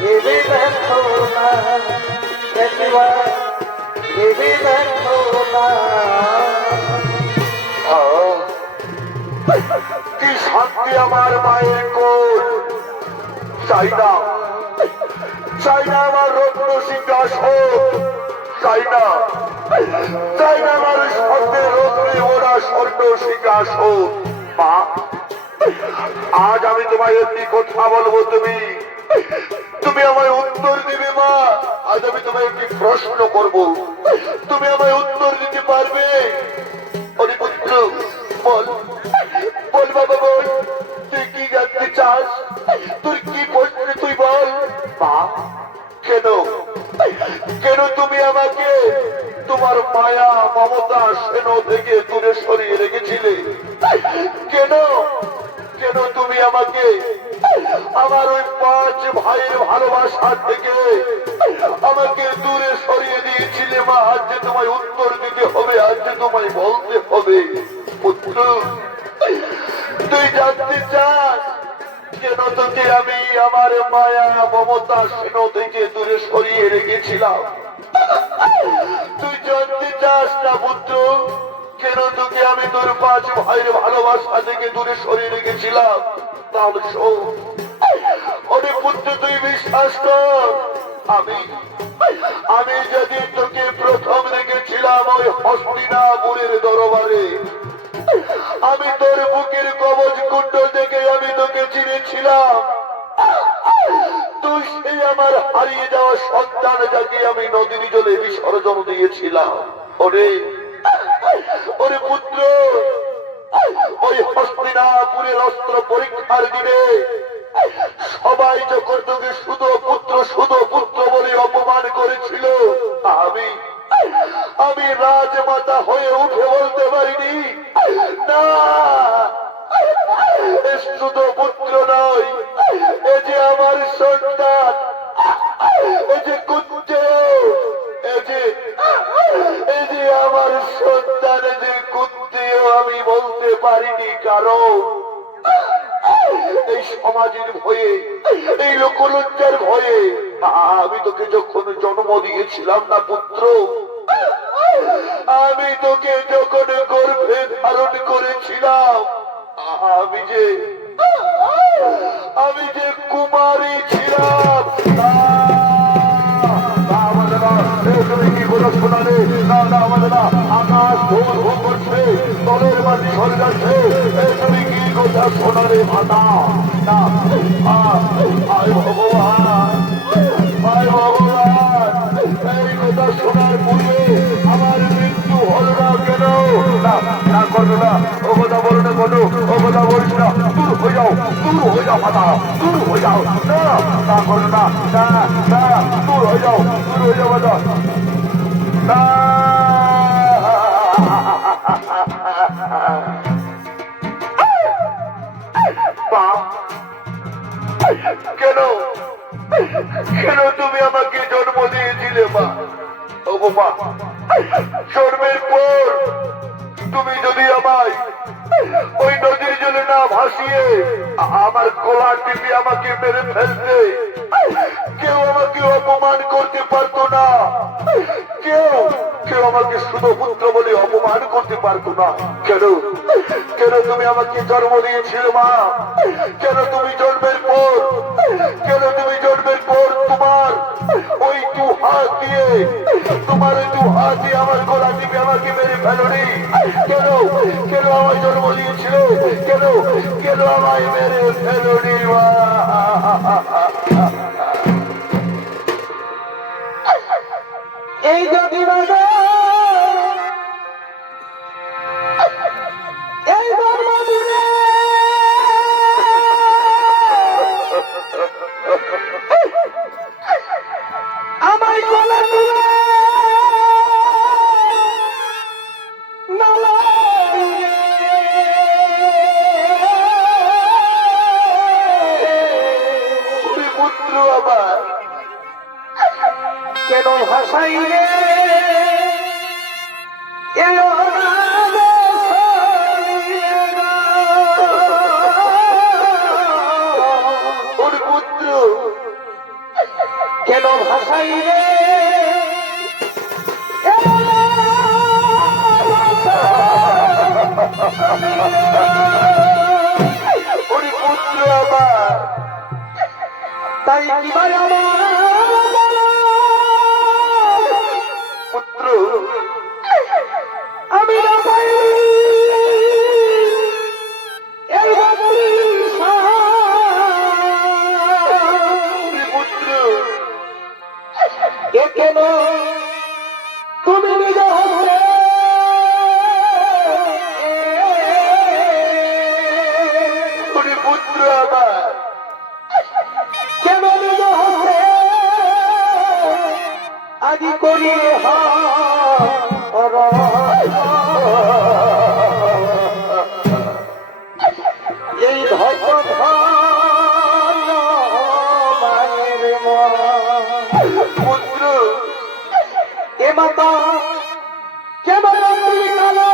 ভেবে দেখো না একবার ভেবে দেখো না কি শান্তি আমার মায়ের কোল। চাই না চাই না আমার রত্ন সিংহাসন, চাই না চাই না আমার স্বর্ণের রত্নে ওরা স্বর্ণ সিংহাসন। মা আজ আমি তোমায় একটি কথা বলবো, তুমি তুমি আমায় উত্তর দিবে মা। আজ আমি তোমায় একটি প্রশ্ন করব, তুমি আমায় উত্তর দিতে পারবে? ওরে পুত্র বল, বল বাবা বল, তুই কি জানতে চাস? তুই কি প্রশ্ন তুই বল। মা, কেন কেন তুমি আমাকে তোমার মায়া মমতা স্নেহ থেকে দূরে সরিয়ে রেখেছিলে? কেন কেন তুমি আমাকে আমার ওই 5 ভাইয়ের ভালোবাসা থেকে আমাকে দূরে সরিয়ে দিয়েছিলে? মা, আজ যে তোমায় উত্তর দিতে হবে, আজ যে তোমায় বলতে হবে। পুত্র, তুই জানতে চাস কেন তোকে আমি আমার মায়া মমতা স্নেহ থেকে দূরে সরিয়ে রেখেছিলাম? তুই জানতে চাস না পুত্র, কেন তোকে আমি তোর 5 ভাইয়ের ভালোবাসা থেকে দূরে সরিয়ে রেখেছিলাম? তাহলে শোন। ওরে পুত্র, তুই বিশ্বাস কর, আমি আমি যেদিন তোকে প্রথম দেখেছিলাম ওই হস্তিনাপুরের দরবারে, আমি তোর বুকের কবচ কুণ্ডল দেখে আমি তোকে চিনেছিলাম। তুই সেই আমার হারিয়ে যাওয়া সন্তান, যাকে আমি নদীর জলে বিসর্জন দিয়েছিলাম। ওরে ওরে পুত্র, ওই হস্তিনাপুরের অস্ত্র পরীক্ষার দিনে সবাই যখন তোকে শুধু পুত্র বলে অপমান করেছিল, আমি আমি রাজমাতা হয়ে উঠে বলতে পারিনি, না, শুধু পুত্র নয়, এ যে আমার সন্তান, এ যে কুঞ্জে, এই যে আমার সন্তান, যে কুন্তিও আমি বলতে পারিনি। কারণ এই সমাজের ভয়ে, এই লোকলজ্জার ভয়ে আমি তোকে যখন জন্ম দিয়েছিলাম না পুত্র, আমি তোকে যখন গর্ভে ধারণ করেছিলাম, আমি যে কুমারী ছিলাম। তুমি কি বলো শোনালে? না না, আমাদের না, আকাশ ভোর ভোর করছে, তলের মাটি সরে যাচ্ছে, তুমি কি কথা শোনালে মাতা? না, আয় ভগবান, আয় ভগবান, এই কথা শোনার পূর্বে আমার মৃত্যু হলো না কেন? না না, করো না, ও কথা বলো না, বলো, ও কথা বলিস না, দূর হয়ে যাও মাতা, দূর হয়ে যাও। না না, করো না, না না, দূর হয়ে যাও মাতা, না। কেন কেন তুমি আমাকে জন্ম দিয়েছিলে মা? ও মা, জন্মের পর তুমি যদি আমায় ওই নদীর জলে না ভাসিয়ে আমার গলা টিপে আমাকে মেরে ফেলতে, কেউ আমাকে অপমান করতে পারতো না, কেউ কেউ আমাকে শুধু পুত্র বলে অপমান করতে পারতো না। কেন কেন তুমি আমাকে জন্ম দিয়েছিল মা? কেন তুমি জন্মের পর তোমার ওই 2 হাত দিয়ে আমার গলা টিপে আমাকে মেরে ফেলোনি? কেন কেন আমায় জন্ম দিয়েছিল? কেন কেন আমায় মেরে ফেলোনি মা? এই যদি এই ধর্মদিনে আমায় গলা তুলে পুত্র আবার কেন ভাষাই রে ওর পুত্র কেন ভাষাই রে ওর পুত্র আবার তাই কিবার পুত্র আমি না পাই এই পুত্র এ কেন তুমি নিজ হস্তে না। কেন নিজ হস্তে আদি করি এই ধর্ম মায়ের পুত্র এ মাতা কেমন কালো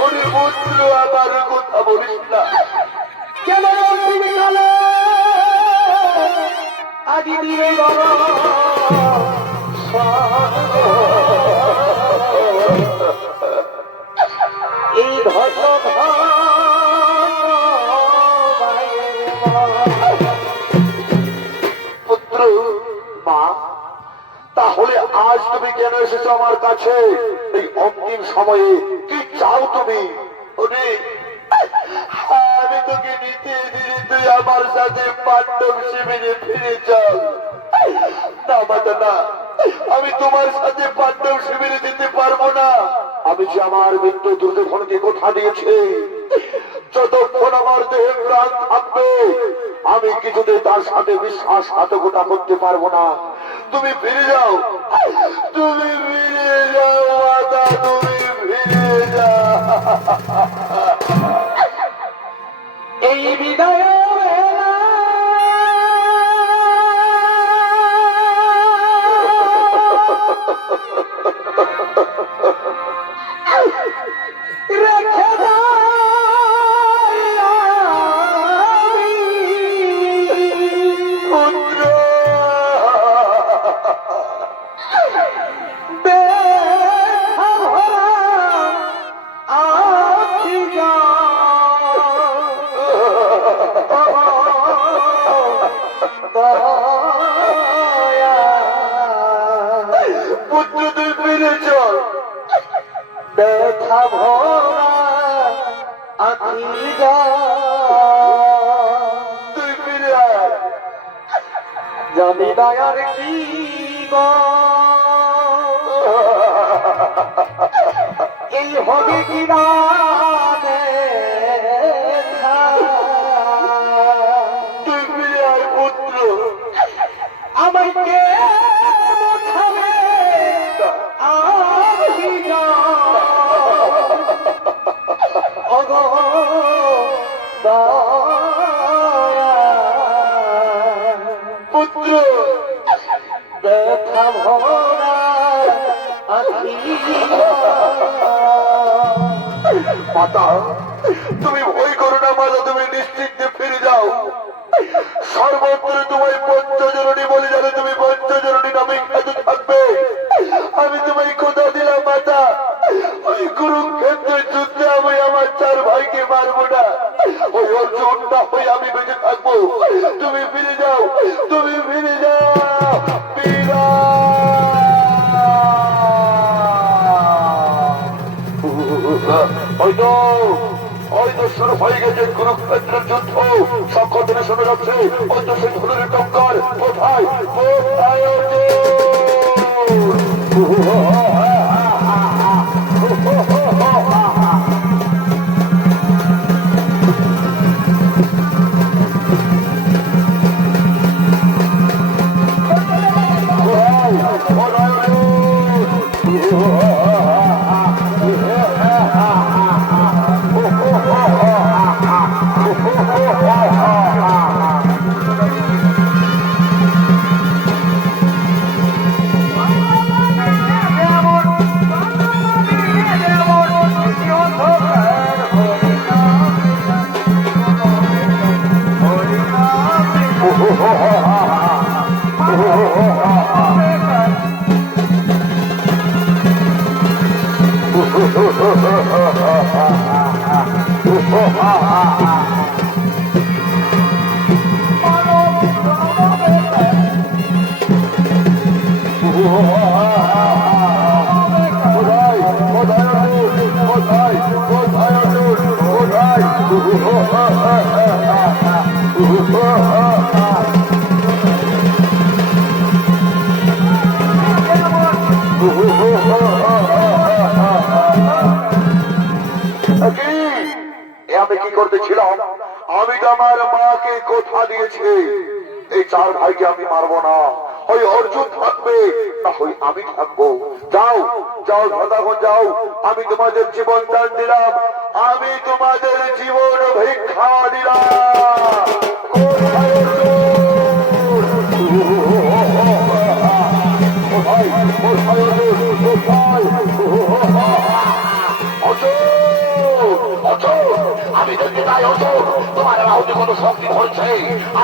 ওরে পুত্র আমার কথা বলিস না। কেমন কালো আদি দিবে বাবা এই ধর্ম পুত্র মা, তাহলে আজ তুমি কেন এসেছো আমার কাছে এই অন্তিম সময়ে? কি চাও তুমি? ওরে আমি তোকে নিতে দিলে তুই আমার সাথে পাণ্ডব শিবিরে ফিরে যাও। না মাতা না, আমি তোমার সাথে পাণ্ডব শিবিরে দিতে পারবো না। আমি যে আমার মৃত্যু দুর্যোধনকে কথা দিয়েছি, যতক্ষণ আমার দেহে প্রাণ থাকবে আমি কিছুতেই তার সাথে বিশ্বাসঘাতকতা করতে পারবো না। তুমি ফিরে যাও, তুমি ফিরে যাও মাতা, তুমি ফিরে যাও। এই বিদায় রেখে পুত্র পুত্র তুই ফিরে চল। দেখা ভরা আখি তুই ফিরে আয়। জানি দয়ার কি এই হবে কি তুই ফিরে আয় পুত্র। আমাকে মোছাবে আমি অগো পুত্র দেখা ভরা আখি মাতা, তুমি ভয় করো না মাতা, তুমি নিশ্চিন্তে ফিরে যাও। সর্বত্র তোমায় পঞ্চজননী বলে জানো, তুমি পঞ্চজননী নামে খ্যাত থাকবে। আমি তোমায় কথা দিলাম মাতা, ওই কুরুক্ষেত্রের যুদ্ধে আমি আমার 4 ভাইকে মারবো না। ওই অর্জুনটা হয়ে আমি বেঁচে থাকবো। তুমি ফিরে যাও, তুমি ফিরে যাও। হয়তো শুরু হয়ে গেছে কুরুক্ষেত্রের যুদ্ধ। সক্ষত্রে শোনা যাচ্ছে ওই তো সেই ধনুরের টক্কর। কোথায় কোথায় মালিক আমার মাকে কথা দিয়েছে এই চার ভাইকে আমি মারবো না, হয় অর্জুন থাকবে না হয় আমি থাকবো। যাও যাও সদাগণ যাও, আমি তোমাদের জীবন দান দিলাম, আমি তোমাদের জীবন ভিক্ষা দিলাম। কোথায় আমি দেখতে চাই অর্জুন, তোমার বাহুতে কত শক্তি ধরছে,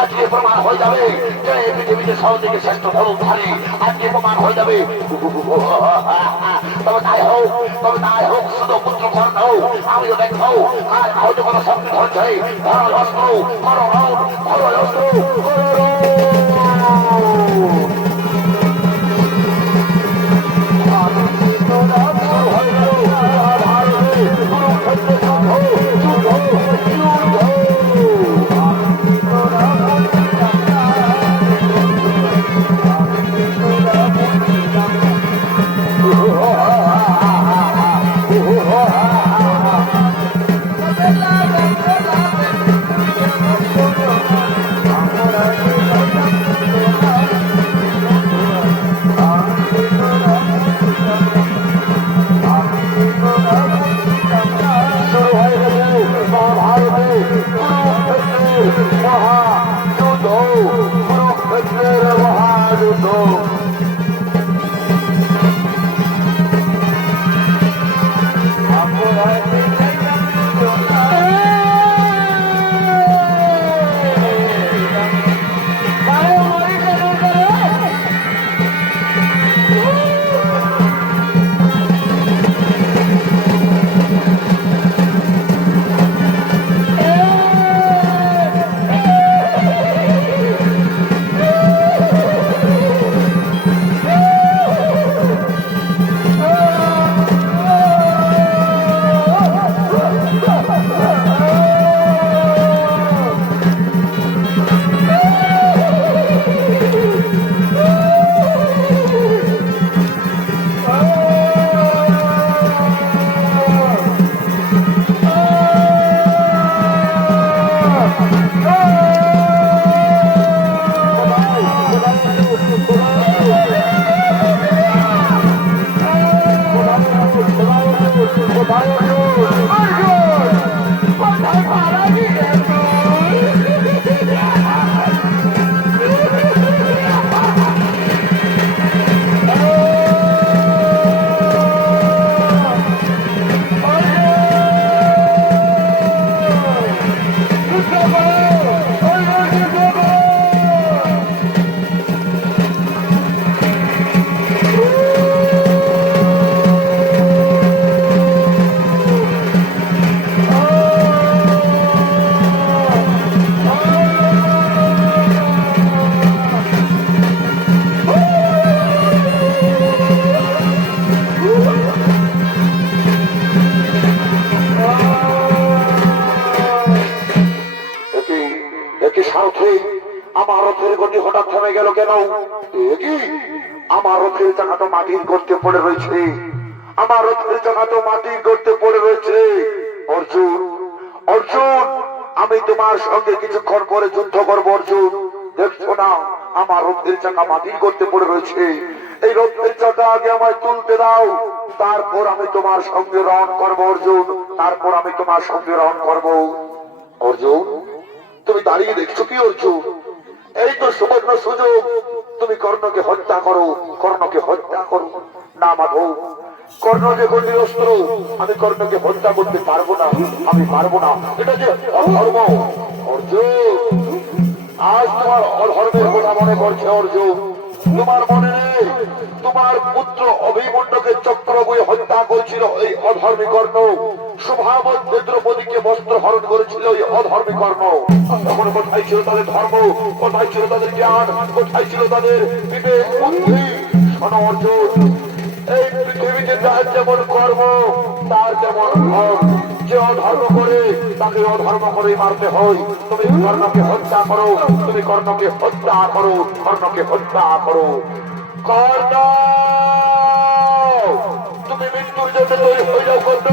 আজকে প্রমাণ হয়ে যাবে যে পৃথিবীতে সব থেকে শ্রেষ্ঠ ধনুধারী, আজকে প্রমাণ হয়ে যাবে। তবে তাই হোক শুধু পুত্র কর্ণ আমিও দেখবো আর বাহুতে কত শক্তি ধরছে। ধরো অস্ত্র, করো রণ, করো অস্ত্র, আমার রথের গতি হঠাৎ থেমে গেল কেন? আমার রথের চাকা তো মাটির গর্তে পড়ে রয়েছে, আমার রথের চাকা তো মাটির গর্তে পড়ে রয়েছে। অর্জুন, অর্জুন, আমি তোমার সঙ্গে কিছুক্ষণ পরে যুদ্ধ করবো। অর্জুন, দেখছো না আমার রথের চাকা মাটির গর্তে পড়ে রয়েছে, এই রথের চাকা আগে আমায় তুলতে দাও, তারপর আমি তোমার সঙ্গে রণ করবো। অর্জুন, তারপর আমি তোমার সঙ্গে রণ করবো। অর্জুন, তুমি দাঁড়িয়ে দেখছো কি? অর্জুন, এই তো সুবর্ণ সুযোগ, তুমি কর্ণকে হত্যা করো, কর্ণকে হত্যা করো। না মাধব, কর্ণ যে গণ্ডির অস্ত্র, আমি কর্ণকে হত্যা করতে পারবো না, আমি পারবো না, এটা যে অধর্ম। অর্জুন, আজ তোমার অধর্মের কথা মনে করছে। অর্জুন, তোমার মনে নেই তোমার পুত্র অভিমন্যুকে চক্র বয়ে হত্যা করেছিল এই অধর্মী কর্ণ, শুভাবদ্ধ দ্রৌপদীকে বস্ত্র হরণ করেছিল এই অধর্মী কর্ণ। তখন কোথায় ছিল তাদের ধর্ম, কোথায় ছিল তাদের জ্ঞান, কোথায় ছিল তাদের বিবেক বুদ্ধি? শোনো অর্জুন, এই পৃথিবীতে যার যেমন কর্ম তার যেমন ফল, যে অধর্ম করে তাকে অধর্ম করে মারতে হয়। তুমি কর্ণকে হত্যা করো, তুমি কর্ণকে হত্যা করো, কর্ণকে হত্যা করো। কর্ণ, তুমি মৃত্যুর জন্য তৈরি হয়ে যাও। কর্ণ,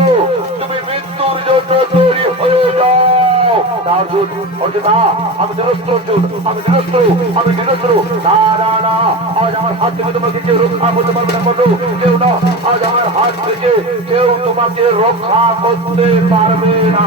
তুমি মৃত্যুর জন্য তৈরি হয়ে যাও। না অর্জুন, অর্জুন না, আমি নিরস্ত্র অর্জুন, আমি নিরস্ত্র, আমি নিরস্ত্র। না না না, আজ আমার হাত থেকে তোমাকে কেউ রক্ষা করতে পারবে না বন্ধু, কেউ না, আজ আমার হাত থেকে কেউ তোমাকে রক্ষা করতে পারবে না।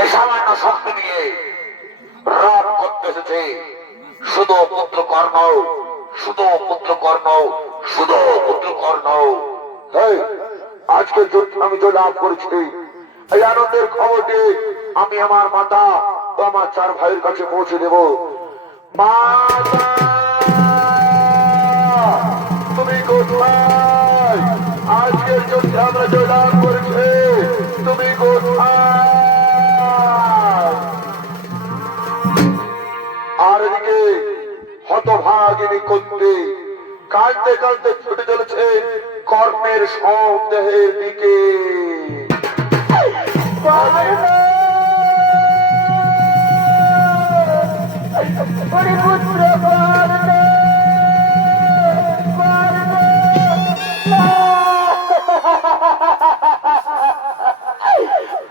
এই সামান্য শক্তি দিয়ে রাত করতে এসেছে শুধু পুত্র কর্ণ, শুধু পুত্র কর্ণ, শুধু পুত্র কর্ণ। আজকের যুদ্ধ আমি তো লাভ করেছি, এই আনন্দের খবরটি আমি আমার মাতা ও আমার 4 ভাইয়ের কাছে পৌঁছে দেব। মাতা, তুমি কোথায়? আজকের যুদ্ধে আমরা জয়লাভ করেছি, তুমি কোথায়? আর এদিকে হতভাগিনী করতে কাঁদতে কাঁদতে ছুটে চলেছে কর্ণের সব দেহের দিকে।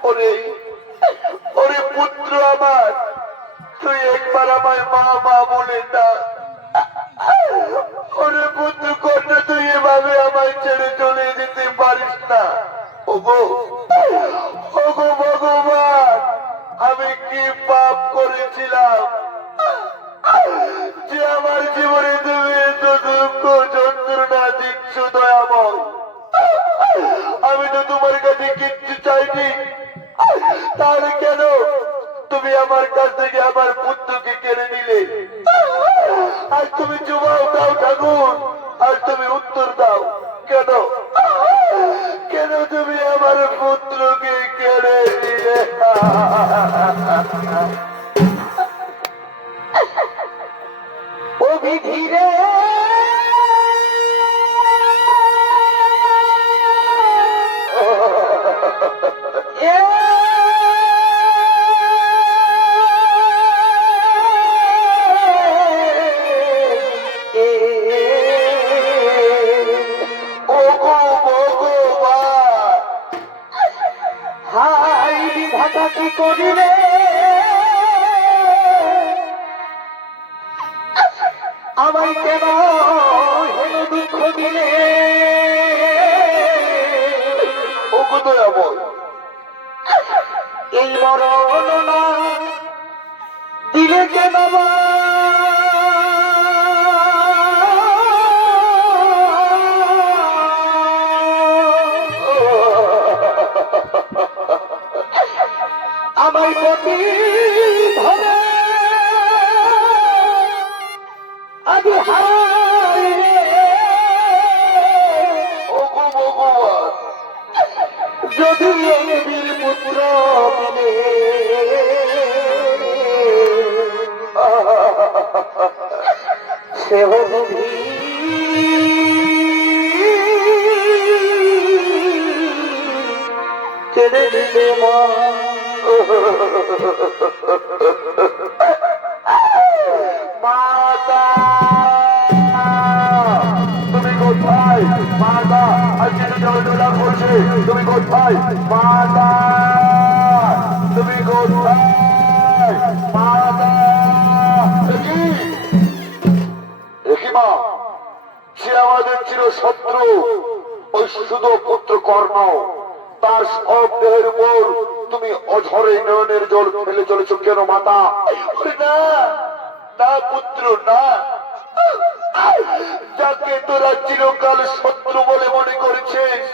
ওরে ওরে পুত্র আমার, তুই একবার আমায় মা মা বলে ডাক। ওরে পুত্র কন্যা, তুই এভাবে আমায় ছেড়ে চলে যেতে পারিস না। ওগো ওগো ভগবান, আমি কি পাপ করেছিলাম যে আমার জীবনে তুমি এত দুঃখ যন্ত্রণা দিচ্ছ দয়াময়? আমি তো তোমার কাছে কিচ্ছু চাইনি, তাহলে কেন তুমি আমার কাছ থেকে আমার পুত্রকে কেড়ে নিলে? আর তুমি জবাব দাও ঠাকুর, আর তুমি উত্তর দাও, কেন কেন তুমি আমার পুত্রকে কেড়ে নিলে? ও বিধিরে হাই বিধাতা কি করিলে আমায় কেন হেন দুঃখ দিলে? ওগো দয়াময়, এই মরণ না দিলে কেন আমায় প্রতি ধরে আগে হারিয়ে? ওগো ভগবান, যদি এই বীর পুত্র মিলে সে হবি ছেড়ে দিলে মা। মাতা, তুমি কোথায়? মাতা, আজকে জয়লাভ করছে, তুমি কোথায়? মাতা, তুমি কোথায়? মাতা, দেখি মা, সে আমাদের চির শত্রু, ওই শুধু পুত্র কর্ণ, তার সব দেহের উপর তুমি অঝরে নয়নের জল ফেলে চলেছ কেন মাতা? না না পুত্র, না, যাকে তোরা চিরকাল শত্রু বলে মনে করেছিস,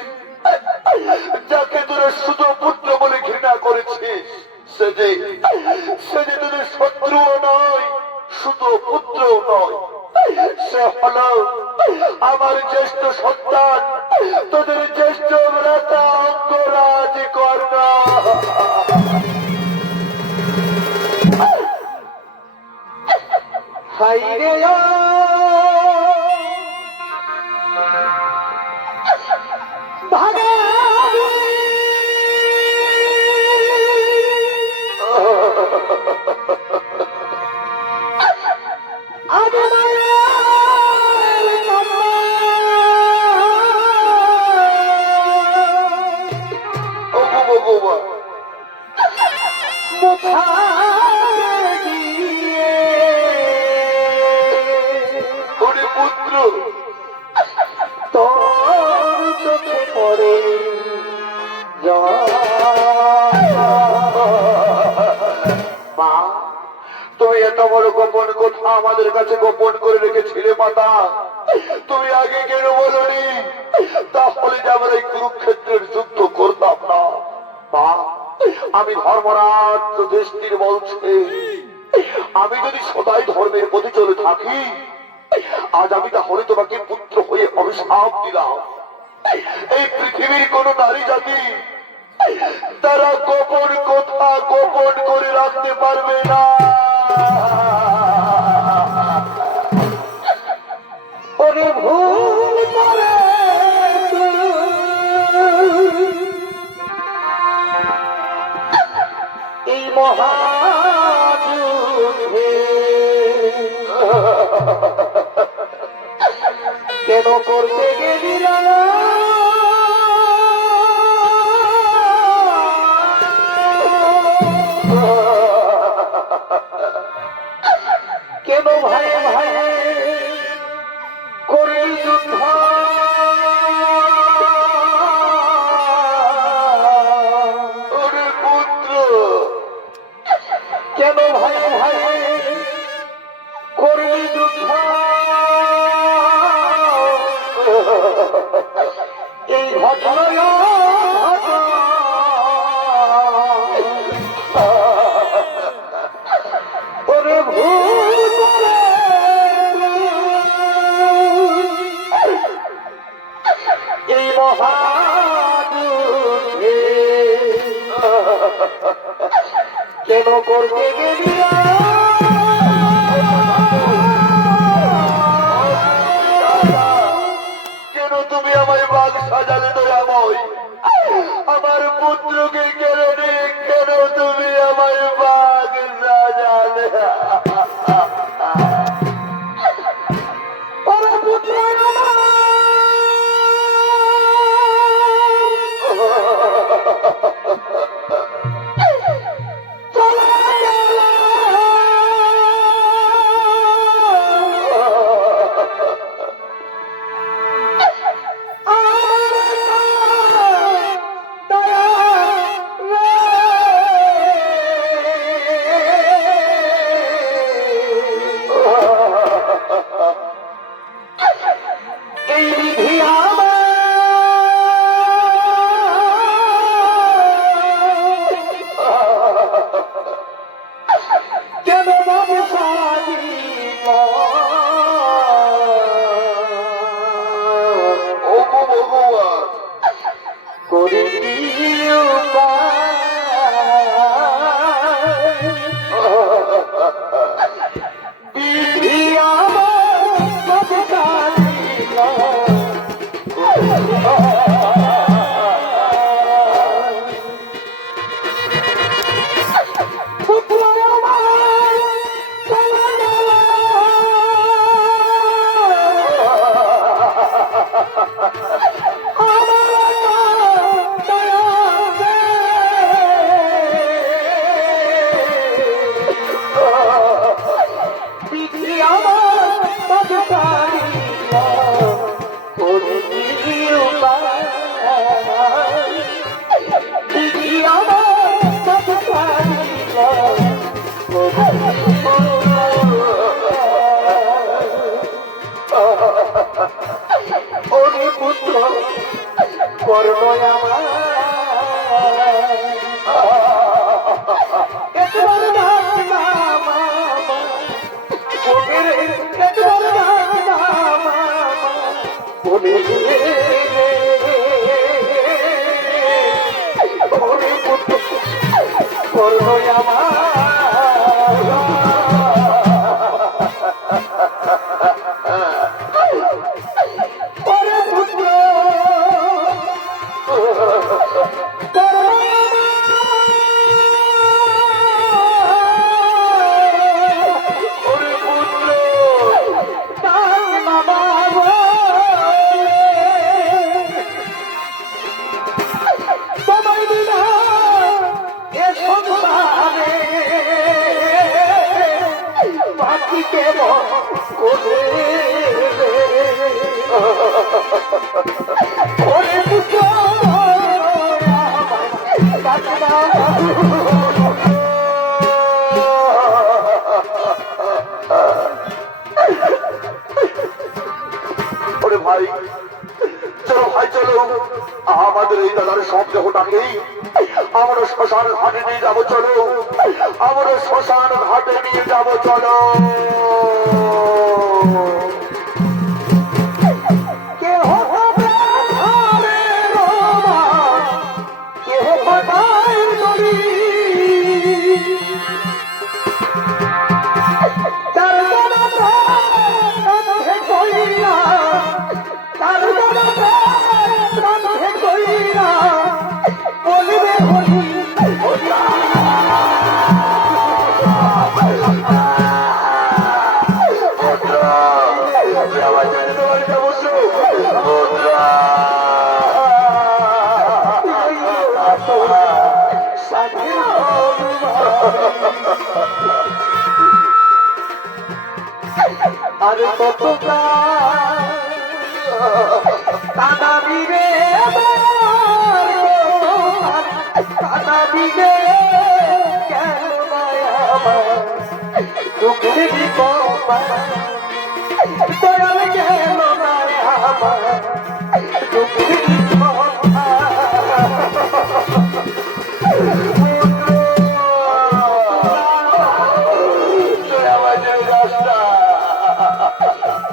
যাকে তোরা শুধু পুত্র বলে ঘৃণা করেছিস, সে যে তোদের শত্রুও নয়, শুধু পুত্রও নয়, সে হলো আমার জ্যেষ্ঠ সন্তান, তোদের জ্যেষ্ঠ ভ্রাতা অঙ্গরাজ কর্ণ। হাইরে ভাগে আগে পুত্র তোর চোখে পড়ে মা, তুমি এত বড় গোপন কথা আমাদের কাছে গোপন করে রেখেছিলে মাতা, তুমি আগে কেন বলনি? তাহলে যে আমরা এই কুরুক্ষেত্রের যুদ্ধ করতাম না। মা, আমি ধর্মরাজ যুধিষ্ঠির বলছি, আমি যদি সদাই ধর্মের পথে চলে থাকি, আজ আমি তাহলে তোমাকে পুত্র হয়ে অভিশাপ দিলাম। এই পৃথিবীর কোন নারী জাতি তারা গোপন কথা গোপন করে রাখতে পারবে না। ওরে ভুল করে এই মহাযুদ্ধে কেন করতে গেলি না? কেন ভাই ভাই করে যুদ্ধ? ওরে পুত্র, কেন ভাই ভাই করে যুদ্ধ? এই ঘটনা ওরে ভুল করে এই মহাযুদ্ধে কেন করতে গেলি? কেন তুমি আমায় বাঘ সাজালে দয়াময়? আমার পুত্রকে কেড়ে নিয়ে কেন তুমি আমায় বাঘ সাজালে? ওরে পুত্র ওরে পুত্র ওরে পুত্র তোমায় বিনা এ সংসারে বাকি কেমন করে ওরে পুত্র ওরে ভাই চলো ভাই চলো আমাদের এই দাদার সব দেহটাকেই আমরা শ্মশান ঘাটে নিয়ে যাবো চলো আমরা শ্মশান ঘাটে নিয়ে যাবো চলো কেহ হবে ঘরে রোমা, কেহ পাতায় দড়ি। তার দ্বারা প্রাণে কইরা, তার দ্বারা প্রাণে কইরা, বলিবে হরি হরি। আর কত কাদাবি রে কাদাবি রে কেন দুঃখে দয়াল কেন দুঃখে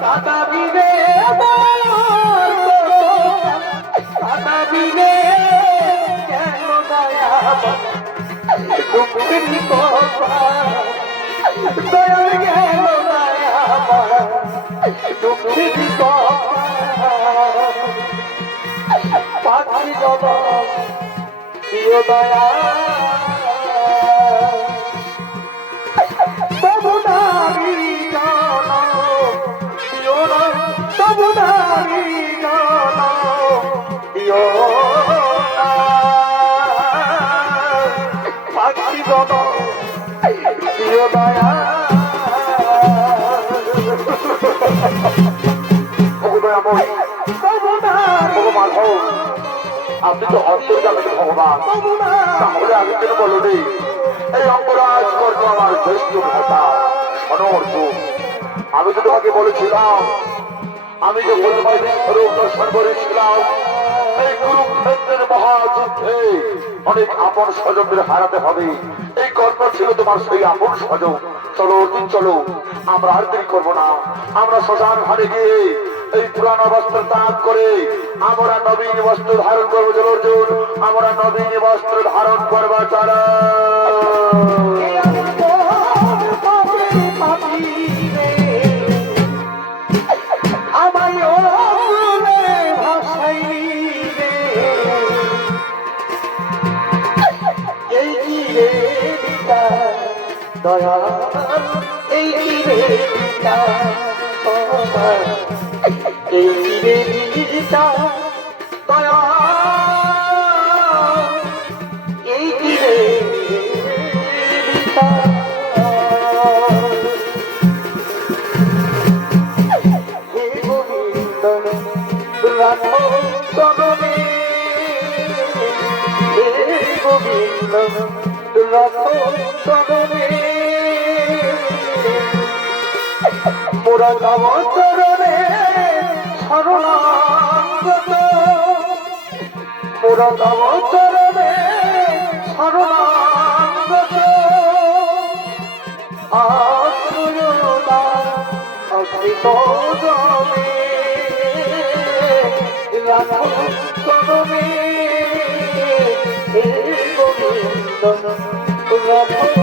কাদাবি রে কাদাবি রে কেন দুঃখে দয়াল কেন দুঃখে পাখি বাবা প্রিয় দয়া তবু নারী জন প্রিয় তবু নারী জন প্রিয় পাখি বাবা প্রিয় দয়া আপনি তো অন্তর্জামিত ভগবান তাহলে আমি কেন বলো রে এই অঙ্গরাজ কর্ম আমার জ্যেষ্ঠ ভাতা অনর্জুন আমি তো তোমাকে বলেছিলাম আমি যে স্বরূপ দর্শন করেছিলাম এই কুরুক্ষেত্রের মহাযুদ্ধে অনেক আপন স্বজনদের হারাতে হবে এই কর্ম ছিল তোমার সেই আপন স্বজন চলো অর্জুন চলো আমরা আর দেরি করবো না আমরা শ্মশান ঘাটে গিয়ে এই পুরানো বস্ত্র ত্যাগ করে আমরা নবীন বস্ত্র ধারণ করবো চলো অর্জুন আমরা নবীন বস্ত্র ধারণ করবো চলো দয়া এই রে এই রে দয়া এই রে হে গোবিন্দ রাখো চরণে হে গোবিন্দ রাখো চরণে মোরা যাব চরণে শরণাগত মোরা যাব চরণে শরণাগত আশ্রয়দা অকৃত জমে রাখো চরণে হে গোবিন্দ রাখো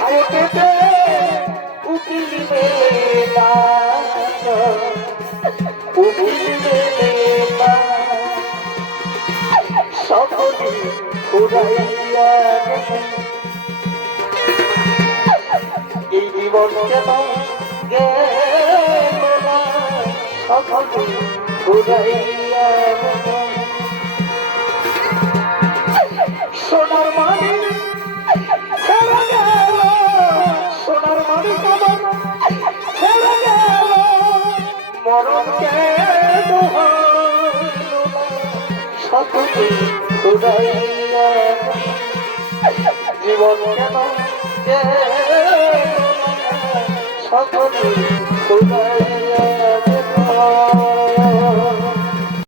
হাইকোর্টেতে উকিল মেলে না, উকিল মেলে না, সকলে ঘুরাইয়া এই জীবন কেন গেল না, সকলে ঘুরাইয়া সোনার মানি ছেড়ে গেল, সোনার মানি আমার ছেড়ে গেল, মরণ কেন হইল না, সকলে ঘুরাইয়া জীবন কেন গেল না, সকলে ঘুরাইয়া